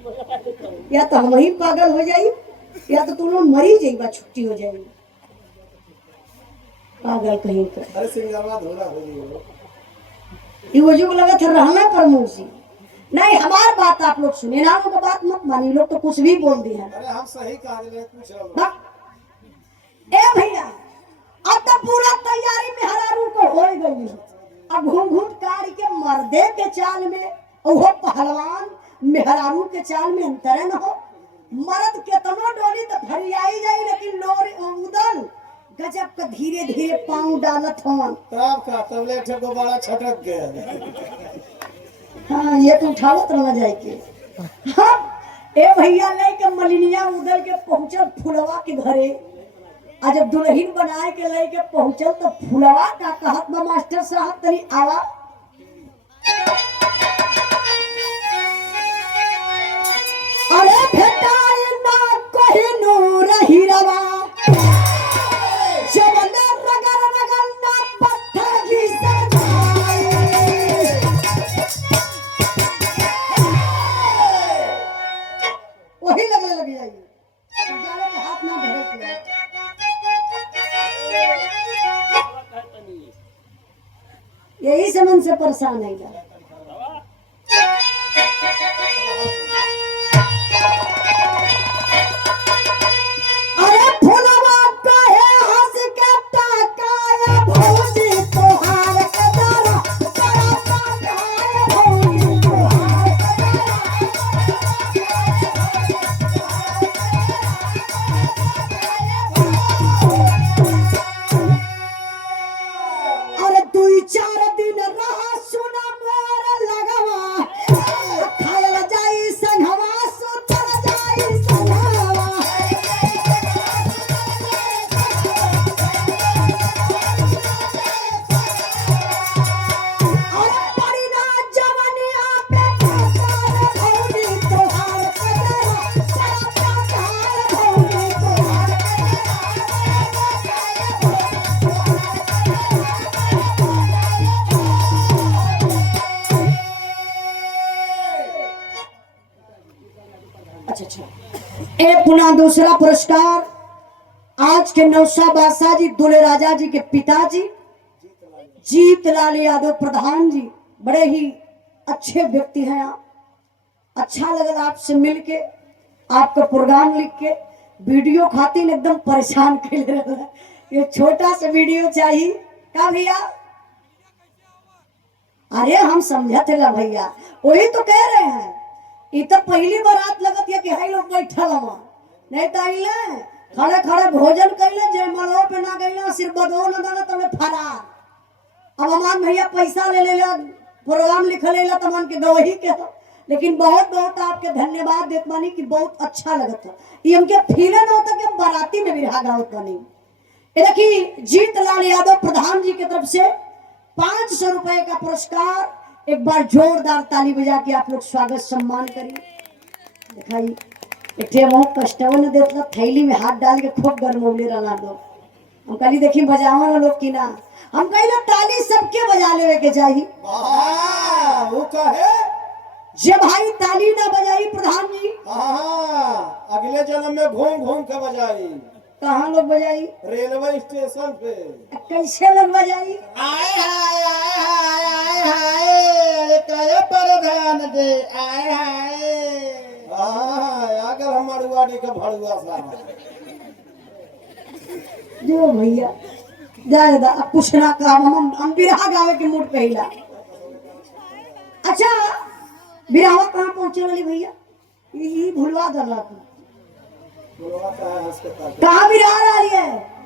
या तो हम ही पागल हो जाई या तो तुम लोग मरी जाइबा, छुट्टी हो जाएगी पागल कहीं का। अरे सिंगार अधूरा हो गई, ये वो जो लगा था रहना पर मौसी नहीं। हमार बात आप लोग सुने ना, उनका बात मत मानी, लोग तो कुछ भी बोल दिया। अरे हम सही कहा रहे पूछ रहा ए भैया अब तो पूरा तैयारी में हरारू को हो गई, अब घूंघूट कार के मर्दे के चाल में वो पहलवान मेहरारू के चाल में अंतर न हो। मर्द केतनो डोली तो फरियाई जाई, लेकिन लोरी उदल गजब का धीरे धीरे पांव डालत हो। तब का तब ले ठगो बाड़ा छटक गया। हाँ ये तो उठावत रहना जाए के। हाँ ए भैया ले के मलिनिया उदल के पहुंचल फुलवा के घरे, आ जब दुल्हन बनाए के ले के पहुंचल तो फुलवा का कहत बा मास्टर साहब तनी आवा। अरे भेटाए ना कोहिनूर हीरावा, जवना रगड़ रगड़ ना पत्थर की सजाए। वही लगने लगी जाएगी, गाले में हाथ ना धरे के। यही से मन से परेशान है यार। अच्छा। एक पुनः दूसरा पुरस्कार आज के नौसा बादशाह जी दुले राजा जी के पिताजी जीत लाल यादव प्रधान जी, बड़े ही अच्छे व्यक्ति हैं आप। अच्छा लगा आपसे मिलके, आपका प्रोग्राम लिख के वीडियो खातिर एकदम परेशान कर रहा है। ये छोटा सा वीडियो चाहिए का भैया? अरे हम समझा थे ला भैया, वही तो कह रहे हैं। ये तो पहली बारात लगत है कि हाई लोग बैठल हम नहीं तो आइले खड़े खड़े भोजन कैले, जयमाला पे ना गईला, सिर्फ बदो न दाना तमे फरार। अब हमार भैया पैसा ले ले प्रोग्राम लिखल ले तमन के गवही के हो। लेकिन बहुत बहुत आपके धन्यवाद देत बानी कि बहुत अच्छा लगत है। ये हमके फीलन होता कि हम बाराती में बिरहा गावत बानी। ये देखिए जीत लाल यादव प्रधान जी की तरफ से 500 रुपए का पुरस्कार। एक बार जोरदार ताली बजा के आप लोग स्वागत सम्मान करिए। दिखाई एक कस्टमर ने देखला थैली में हाथ डाल के खूब गरमौले रहा दो। हम कही देखी बजावा ना लोग की ना, हम कही ताली सबके बजा लेवे के चाहिए। वो कहे जब भाई ताली ना बजाई प्रधान जी, अगले जन्म में घूम घूम के बजाई। कहाँ लोग बजाई? रेलवे स्टेशन पे। कैसे लोग बजाई? आए हाय आए हाय आए हाय, अरे कहे प्रधान दे आए हाय अगर हमारे वाड़े का भड़ुआ साहब जो भैया ज्यादा अब पूछना काम हम बिरहा गावे के मूड पे हिला। अच्छा बिरहा कहाँ पहुंचे वाली भैया? ये भूलवा दला तू कहाँ बिरहा रही है?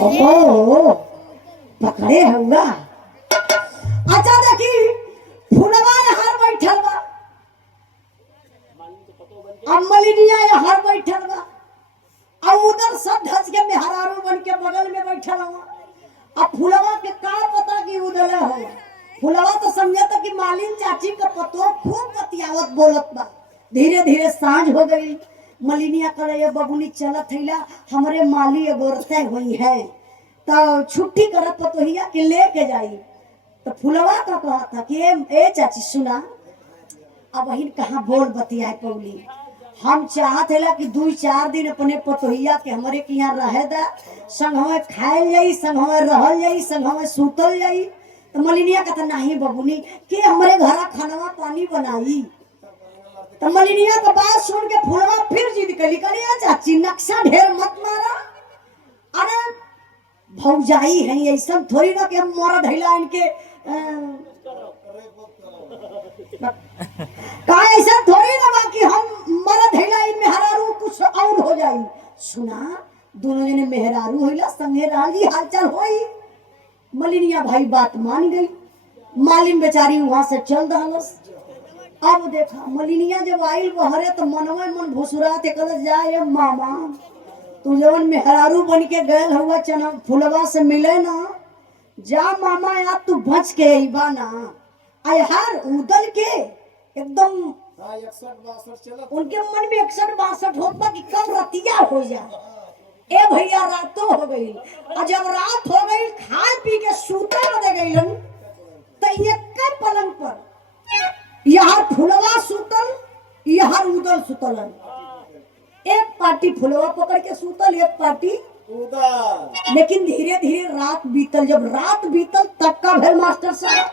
ओ पकड़े हुआ। अच्छा देखी फुलवा यहाँ बैठल बा, अमलिनिया यहाँ बैठल बा, और उधर सब धस के मेहरारू बन के बगल में बैठल हुआ। अब फुलवा के का पता कि उधर हो, फुलवा तो समझता कि मालिन चाची का पतो खूब बतियावत बोलत बा। धीरे धीरे सांझ हो गई। मलिनिया करे बबुनी चलत हैला हमरे माली एगोरते हुई है तो छुट्टी करत पतोहिया के लेके जाई। तो फुलवा का कहा था कि ए चाची सुना, अब वही कहाँ बोल बतियाए पौली। हम चाहत है कि 2-4 दिन अपने पतोहिया के हमारे के यहाँ रहे दा, संग हमें खायल जाई, संग हमें रहल जाई, संग हमें सुतल जाई। तो मलिनिया कहता नहीं बबुनी के हमारे घर खानवा पानी बनाई। तो मलिनिया का बात सुन के फुलवा फिर जिद कली करी चाची नक्शा ढेर मत मारा। अरे भौजाई है ऐसा थोड़ी ना कि हम मरद हैला इनके का ऐसा थोड़ी ना कि हम मरद हैला इन मेहरारू कुछ और हो जाई। सुना दोनों जने मेहरारू हैला संगे राजी हालचाल होई। मलिनिया भाई बात मान गई। मालिन बेचारी वहां से चल दहलस। अब देखा मलिनिया जब आई बहरे तो मनवा मन भुसुराते कल जाए मामा तू जवन मेहरारू बन के गए हुआ चना फुलवा से मिले ना, जा मामा यार तू बच के अइबा ना। आय हार उदल के एकदम 61-62 चला। उनके मन में 61-62 होता कि कब रतिया हो जाए। ए भैया रातों हो गई, और जब रात हो गई खाए पी के सूते बदे गईलन तो एक पलंग पर यहाँ फुलवा सुतल, यहाँ उदल सुतलन। एक पार्टी फुलवा पकड़ के सुतल, एक पार्टी उदल। लेकिन धीरे धीरे रात बीतल। जब रात बीतल तब का भेल मास्टर साहब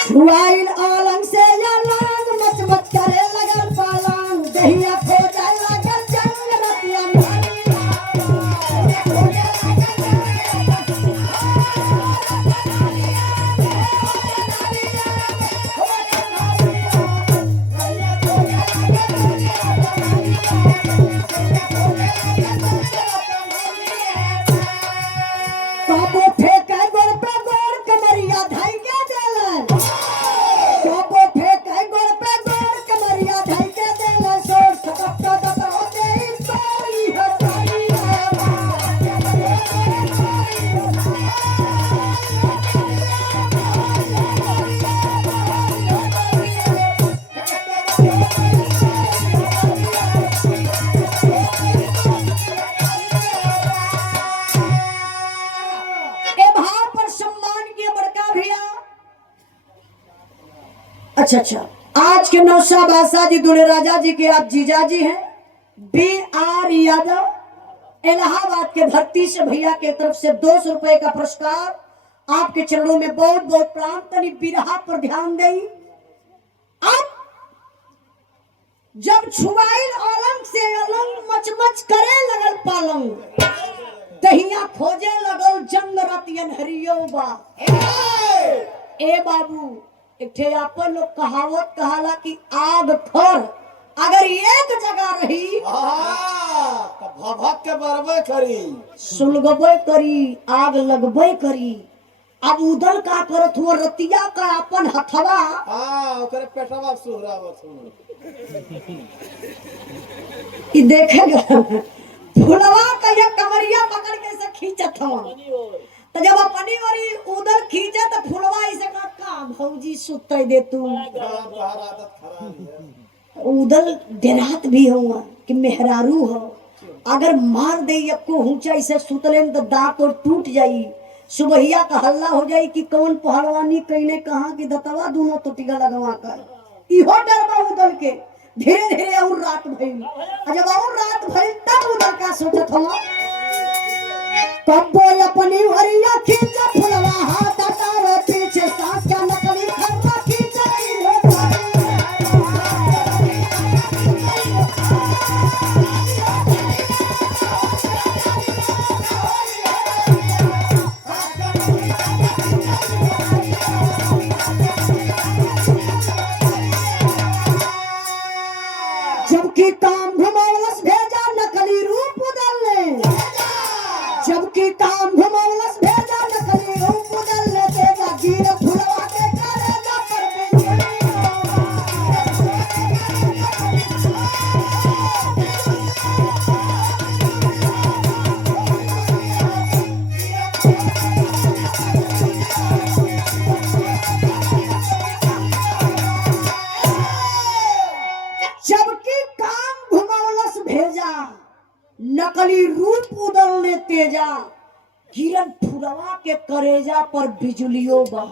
छुआइल आलंग से या लांग मच मच करे लगल पालांग दहिया खो जाए लगल जंग रतिया काबो फेंका गोर पे गोर कमरिया धाई के देलन। काबो फेंका गोर पे गोर कमरिया धाई के देलन। सोर सकता दता होते ही सोई हटाई है। अच्छा अच्छा, आज के नौशाह बादशाह जी दुल्हे राजा जी के आप जीजा जी हैं B.R. यादव, इलाहाबाद के धरती से भैया के तरफ से 200 रुपए का पुरस्कार आपके चरणों में बहुत बहुत प्रणाम। तनी बिरहा पर ध्यान देई। आप जब छुआइल अलंग से अलंग मचमच करे लगल पालंग, दहिया खोजे लगल जंग रतियन हरियो बा। ए बाबू, एक ठे आपन लोग कहावत कहाला कि आग खर अगर एक जगह रही तो भभक के बरबे करी, सुलगबे करी, आग लगबे करी। अब उदल का करत हुआ रतिया का अपन हथवा ओकरे पेटवा सुहरावत हूँ। ई देखेगा फुलवा का ये कमरिया पकड़ के से खींचत हवा, तो जब अपनी ओरी उदल खींचे तो फुलवा इसे का भौजी सुते दे तू। तोहार आदत खराब है। उदल डेरात भी हुआ कि मेहरारू हो, अगर मार दे को ऊंचा इसे सुतलेन तो दांत और टूट जाई, सुबहिया का हल्ला हो जाई कि कौन पहलवानी कईने कहा कि दतवा दोनों टुटिया लगवा कर। इहो डर बा उदल के। धीरे धीरे और रात भइल, जब और रात भइल तब उदल का सोचत हुआ कब्बो अपनी हरिया खींचे फुलवा हाथ हटावे पीछे सांस का नकली खर्रा खींचे। जबकि काम घुमावलस भेजा नकली रूप बदलने, जबकि काम घुमावलस भेजा नकली रूप बदलने, तेजा गिर फुलवा के कलेजा पर जबकि काम घुमावलस भेजा नकली रूप उदलने तेजा, गिरन फुलवा के करेजा पर बिजलियों बा।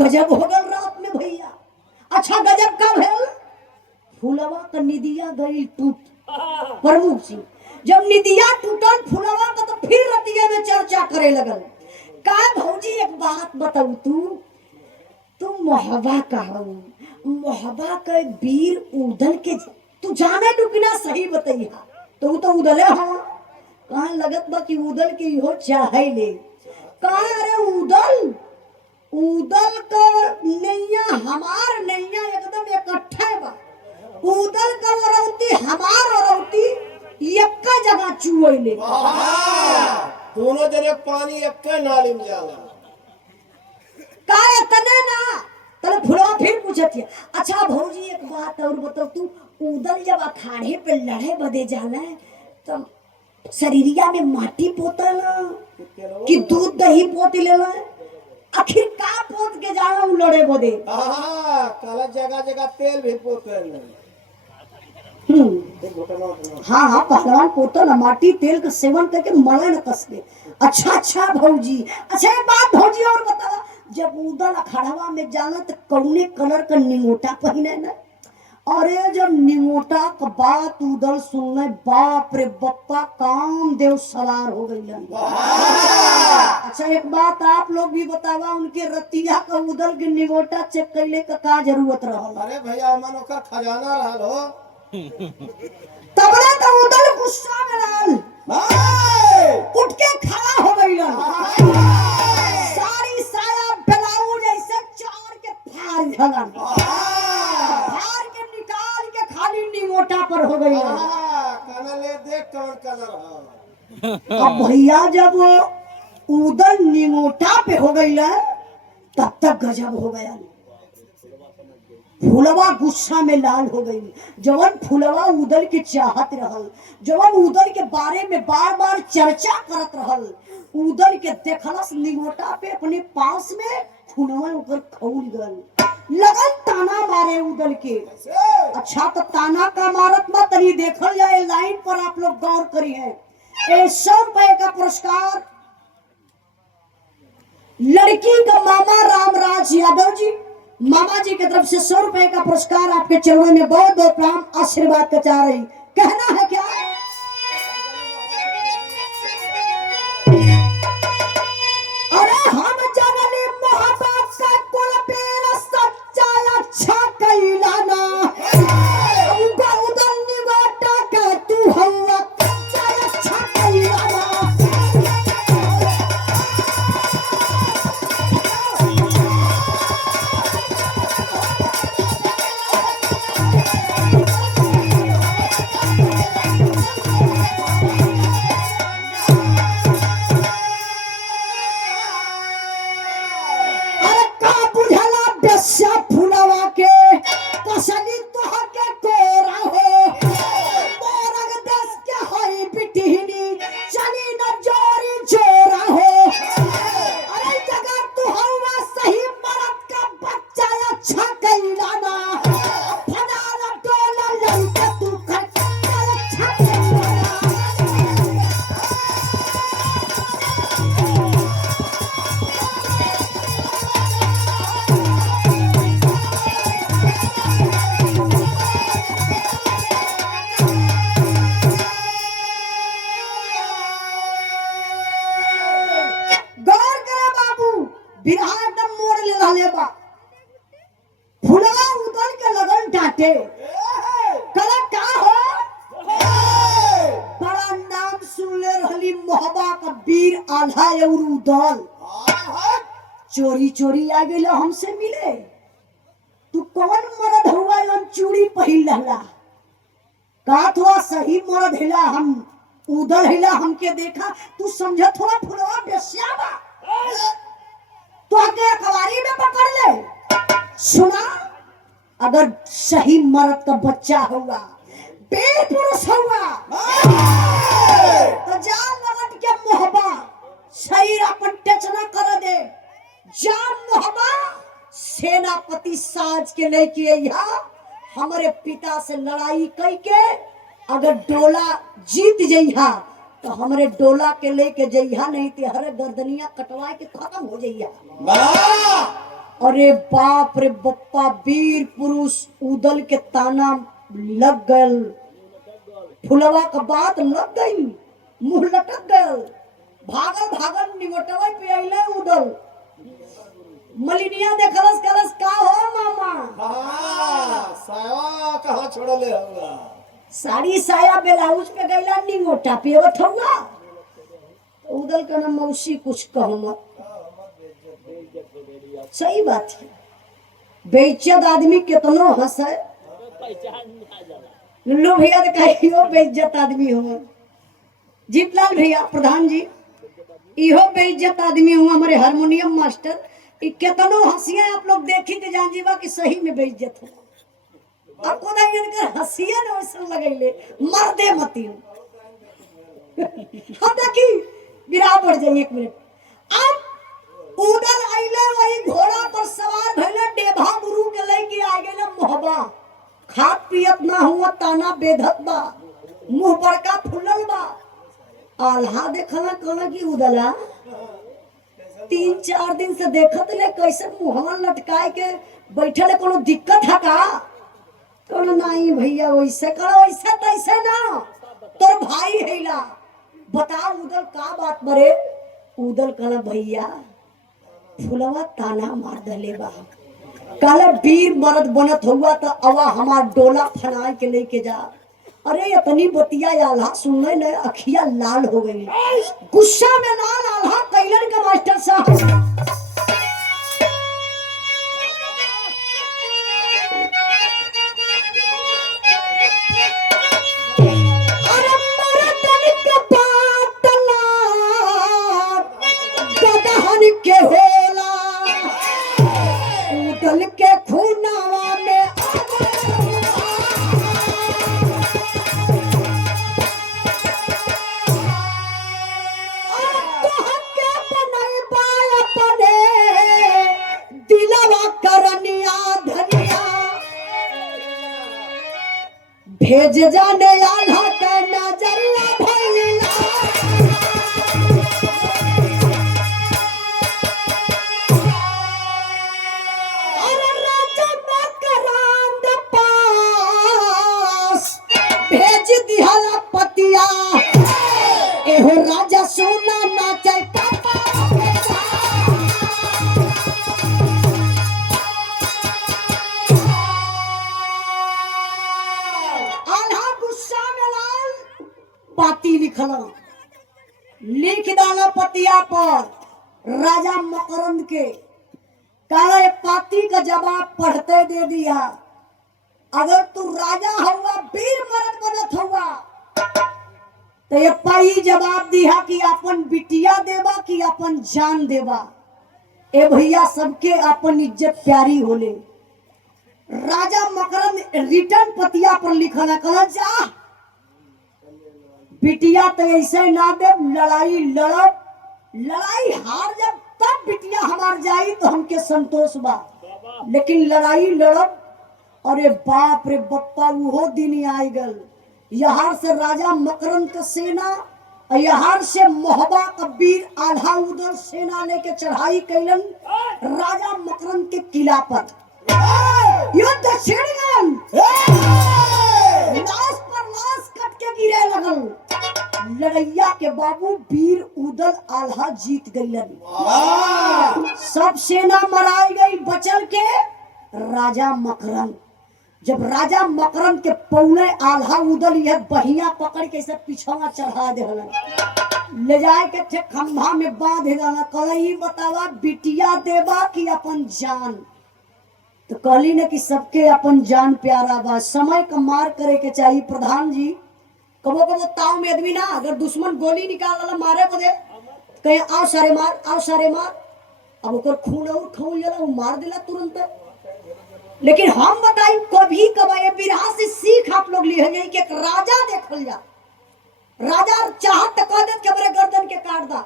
गजब हो गल रात में भैया। अच्छा गजब का भेल, फुलवा का निदिया गई टूट। प्रमुख जी जब निदिया टूटल फुलवा का तो फिर रतिया में चर्चा करे लगल। का भौजी एक बात बताऊ, तू मोहबा कहू, मोहबा के वीर उदल के तू जाने तू कि ना सही बतैया, तो उदले हाँ कहा लगत बा कि उदल के इहो चाहे ले। कहा अरे उदल का नैया हमार नैया एकदम इकट्ठे बा। उदल का औरौती हमार औरौती एक जगह चुएले, दोनों जने पानी एक नाली में जाला। का तने ना तले फुलवा फिर पूछत है। अच्छा भौजी एक बात और बताओ, तू उदल जब अखाड़े पे लड़े बदे जाला तो शरीरिया में माटी पोतला कि दूध दही पोत लेला, आखिर का पोत के जाला उ लड़े बदे? काला जगह जगह तेल भी पोते। हाँ हाँ पहलवान पोतल माटी तेल का सेवन करके मरे न कस के। अच्छा भौजी, अच्छा एक बात भौजी और बतावा, जब उदल अखाड़वा में जाला तो कौने कलर का निमोटा पहने ना? अरे जब निमोटा का बात उदल सुनले, बाप रे बप्पा काम देव सवार हो गई। अच्छा एक बात आप लोग भी बतावा, उनके रतिया का उदल के निमोटा चेक कैले का जरूरत रहल? अरे भैया मन ओकर खजाना रहल हो। तबले तो उदल गुस्सा में लाल उठ के खड़ा हो गई। सारी साया ब्लाउज ऐसे चार के फाड़ झलन, फाड़ के निकाल के खाली निमोटा पर हो गई। ले देख कौन कलर है। अब भैया जब उदल निमोटा पे हो गई तब तक गजब हो गया। फुलवा गुस्सा में लाल हो गई। जवन फुलवा उदल के चाहत रहल, जवन उदल के बारे में बार बार चर्चा करत रहल, उदल के देखलस निमोटा पे अपने पास में फुलवा ऊपर खौल गल, लगल ताना मारे उदल के। अच्छा तो ताना का मारत मत तनी देखल जाए, लाइन पर आप लोग गौर करिए। 100 रुपए का पुरस्कार लड़की का मामा रामराज यादव जी, मामा जी की तरफ से 100 रुपए का पुरस्कार आपके चरणों में बहुत बहुत प्रणाम आशीर्वाद का चाह रही। कहना है क्या? अरे हम जननी मोहब्बत का कुल पीर सच्चा अच्छा कैलाना उदल निवाटा का तू हवा कच्चा अच्छा कैलाना। फुलवा के कसली तोह के कोरा हो मोरग दस के हई बिटिहनी चली न जोरी जोरा हो। अरे जगह तू हवा सही मरद का बच्चा अच्छा कैलाना फनाना टोला लड़का तू खच्चा अच्छा कैलाना। बिरहा एकदम मोड़ ले रहले बा। फुलवा उदल के लगन डांटे कला का हो बड़ा नाम सुन ले रहली मोहबा का वीर आल्हा और उदल चोरी चोरी आ गइल हमसे मिले। तू कौन मर्द हुआ हम चूड़ी पहिल रहला का थोड़ा सही मर्द हिला हम उदल हिला हमके देखा तू समझत हो फुलवा बेस्या बा तो आके कवारी में पकड़ ले। सुना अगर सही मर्द का बच्चा हुआ बेट पुरुष हुआ तो जान लगन के मोहबा शरीर अपन टच न कर दे जान मोहबा सेनापति साज के लेके यहाँ हमारे पिता से लड़ाई कई के अगर डोला जीत जइहा तो हमरे डोला के लेके जइहा नहीं तो हरे गर्दनिया कटवा के खत्म हो जइहा। अरे बाप रे बप्पा वीर पुरुष उदल के ताना लग गल फुलवा का बात लग गई मुंह लटक गल भागल भागल निवटवा पे आइले उदल मलिनिया देखलस कलस का हो मामा साया कहाँ छोड़ले हुआ साड़ी साया ब्लाउज पे गैला निमोटा पेवत हुआ उदल का ना मौसी कुछ कहो मत सही बात है। बेइज्जत आदमी कितनो हंसे लल्लू भैया ने कहियो बेइज्जत आदमी हो जीतलाल भैया प्रधान जी इहो बेइज्जत आदमी हुआ हमारे हारमोनियम मास्टर कितनो हंसिया आप लोग देखी के जान जीवा कि सही में बेइज्जत हो आपको इनकर हंसिया ने वैसे लगैले मर्दे मती हम देखी बिरा बढ़ जाइए एक मिनट। अब उदल आइले वही घोड़ा पर सवार भइले डेभा गुरु के लेके आ गेले मोहबा खात पियत ना हुआ ताना बेधत बा मुंह बड़का फुलल बा आल्हा देखला कहला कि उदला 3-4 दिन से देखत ले कैसे मुंह लटकाए के बैठले कोनो दिक्कत है का तो नहीं भैया वैसे करो वैसे तैसे ना तोर भाई हैला बता उदल का बात बरे उदल कहला भैया फुलवा ताना मार दले बा काला वीर मर्द बनत हुआ तो अवा हमार डोला फना के लेके जा। अरे इतनी बतिया आल्हा सुनले न अखिया लाल हो गई गुस्सा में लाल आल्हा कैलन का मास्टर साहब के होला उदल के खूनावा में दिलवा करनिया धनिया भेज जाने आल्हा के नजरिया भइला अरे भेज दिहला पतिया एहो राजा सोना नाचे आल्हा गुस्सा में लाल पाती लिखला लिख डाला पतिया पर राजा मकरंद के काले पाती का जवाब पढ़ते दे दिया अगर तू राजा हुआ वीर मर्द बनत हुआ तो ये पाई जवाब दिया कि अपन बिटिया देवा कि अपन जान देवा ए भैया सबके अपन इज्जत प्यारी होले राजा मकरंद रिटर्न पतिया पर लिखल कहा जा बिटिया तो ऐसे ना दे लड़ाई लड़ब लड़ाई हार जब तब बिटिया हमार जाई तो हमके संतोष बा लेकिन लड़ाई लड़ब अरे बाप रे बप्पा वो दिन आई गल यहाँ से राजा मकरंद का सेना और यहाँ से मोहबा का वीर आल्हा उदल सेना लेके चढ़ाई कैलन राजा मकरंद के किला पर युद्ध छिड़ गल लाश पर लाश कट के गिरे लगल लड़ैया के बाबू वीर उदल आल्हा जीत गईलन सब सेना मराई गई बचल के राजा मकरंद जब राजा मकरंद के पौने आल्हा उदल यह बहिया पकड़ के सब पिछवा चढ़ा देहलन ले जाए के थे खंभा में बांध देना कलई बतावा बिटिया देवा कि अपन जान तो कहली ने कि सबके अपन जान प्यारा बा समय का मार करे के चाहिए प्रधान जी कबो कबो ताव में आदमी ना अगर दुश्मन गोली निकाल वाला मारे बदे कहे आओ सारे मार अब ओकर खून और खौल जाला वो मार देला तुरंत लेकिन हम बताई कभी कभी बिरहा से सीख आप लोग लिए हैं कि एक राजा देखल जा राजा चाहत तो कह दे कि हमरे गर्दन के काट दा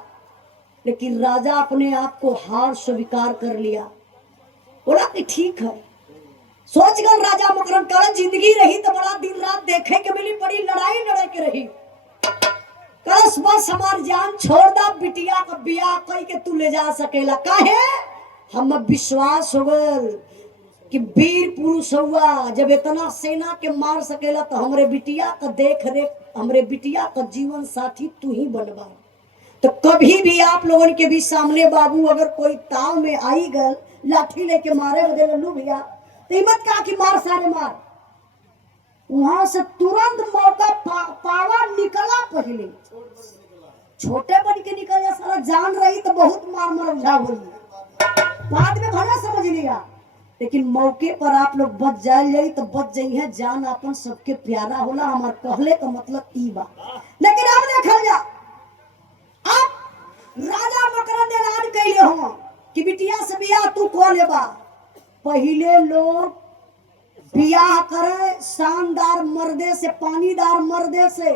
लेकिन राजा अपने आप को हार स्वीकार कर लिया बोला कि ठीक है सोच गल राजा मकरंद कल जिंदगी रही तो बड़ा दिन रात देखे के मिली बड़ी लड़ाई लड़े के रही कलस बस हमार जान छोड़ दा बिटिया का बियाह कई के तू ले जा सकेला काहे हम विश्वास हो गल कि वीर पुरुष हुआ जब इतना सेना के मार सकेला तो हमरे बिटिया का देख रेख हमरे बिटिया का जीवन साथी तू ही बनवा तो कभी भी आप लोगों के भी सामने बाबू अगर कोई ताव में आई गल लाठी लेके मारे बदे लल्लू भैया तो हिम्मत कहा कि मार सारे मार वहां से तुरंत मौका पावा निकला पहले छोटे बन के निकल सारा जान रही तो बहुत मार मरझा हुई बाद में भला समझ लिया लेकिन मौके पर आप लोग बच जाए तो बच जाई है जान अपन सबके प्यारा होला हमार कहले का मतलब ई बा लेकिन अब देखल जा अब राजा मकरंद ऐलान कइले हो कि बिटिया से बियाह तू को लेबा पहले लोग बियाह करे शानदार मर्दे से पानीदार मर्दे से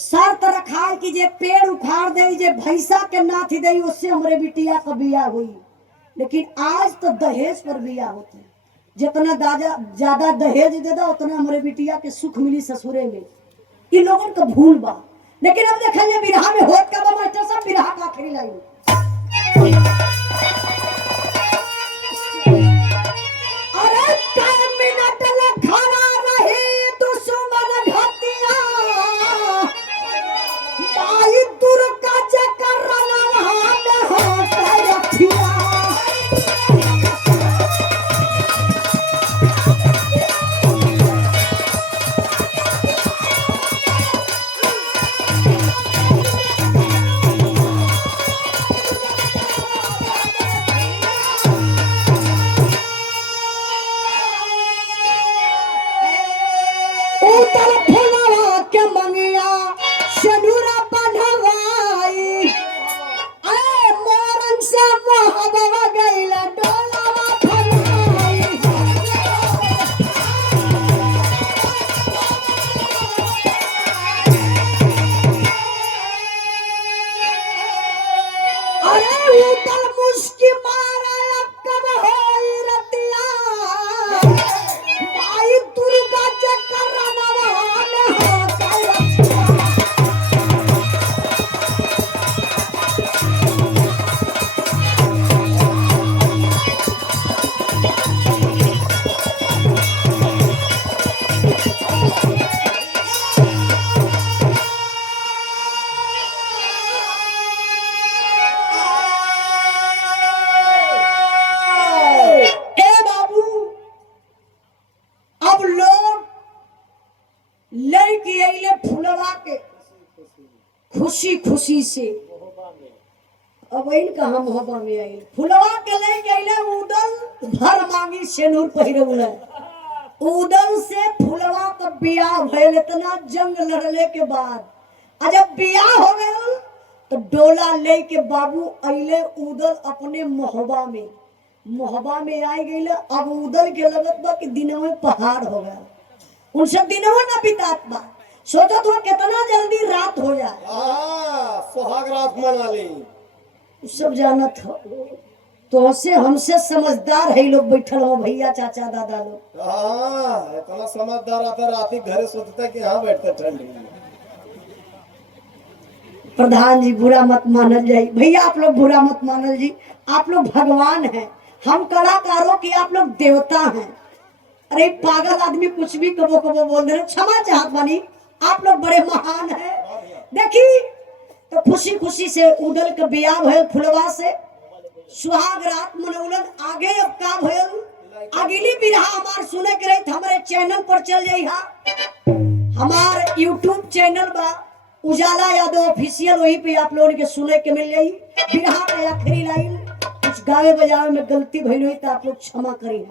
शर्त रखा कि जे पेड़ उखाड़ दे जे भैंसा के नाथी दे उससे हमरे बिटिया का बियाह हुई लेकिन आज तो दहेज पर बियाह होते हैं जितना ज्यादा दहेज दे दो उतना हमारे बिटिया के सुख मिली ससुरे में इन लोगों का भूल बा लेकिन अब देखिए बिरहा में होत का बा मास्टर साहब बिरहा का आखिरी लाइन अरे काय मिनट ले खाना रही दुश्मन घातिया माई दुर्गा जकर रनवा में होते रखिया लेके अइले फुलवा के खुशी खुशी से। अब इनका हम हवा में आइल फुलवा के लेके अइले उदल भर मांगी सेनूर पहिरौले। उदल से फुलवा का बियाह भइल। इतना जंग लड़ले के बाद जब बियाह हो गया तो डोला लेके बाबू अइले उदल अपने मोहबा में आई गई। अब उदल के लगत बा कि दिनों में पहाड़ हो गया। उन सब दिनों न बितात बा। सोचत हो कितना जल्दी रात हो जाए। सुहाग रात मना ली। सब जानत हो तो से हमसे समझदार है लोग बैठल हो भैया चाचा दादा लोग। इतना समझदार आता रात ही घरे सोचता कि हाँ बैठते ठंडी। प्रधान जी बुरा मत मानल जाए भैया, आप लोग बुरा मत मानल जी। आप लोग भगवान हैं, हम कलाकारों के आप लोग देवता हैं। अरे पागल आदमी कुछ भी कबो कबो बोल रहे, क्षमा चाहत बानी। आप लोग बड़े महान हैं। देखी तो खुशी खुशी से उदल के बियाह भइल फुलवा से। सुहाग रात मनौलन। आगे अब का भइल अगली बिरहा हमार सुने के रही हमारे चैनल पर चल जाई। हमार यूट्यूब चैनल बा उजाला यादव ऑफिशियल, वही पे आप लोगों के सुने के मिल जाई। बिरहा के आखिरी लाइन कुछ गावे बजावे में गलती भइल हुई तो आप लोग क्षमा करी।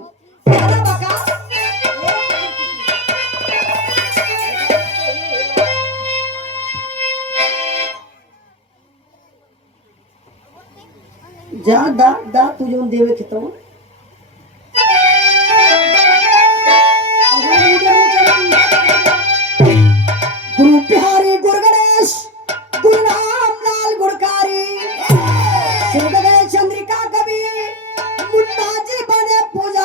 जा दा दा तू जो देवे के तो गुरु बिहारी गुरु गणेश गुरु राम लाल गुरकारी चंद्रिका कवि मुन्ना जी बने पूजा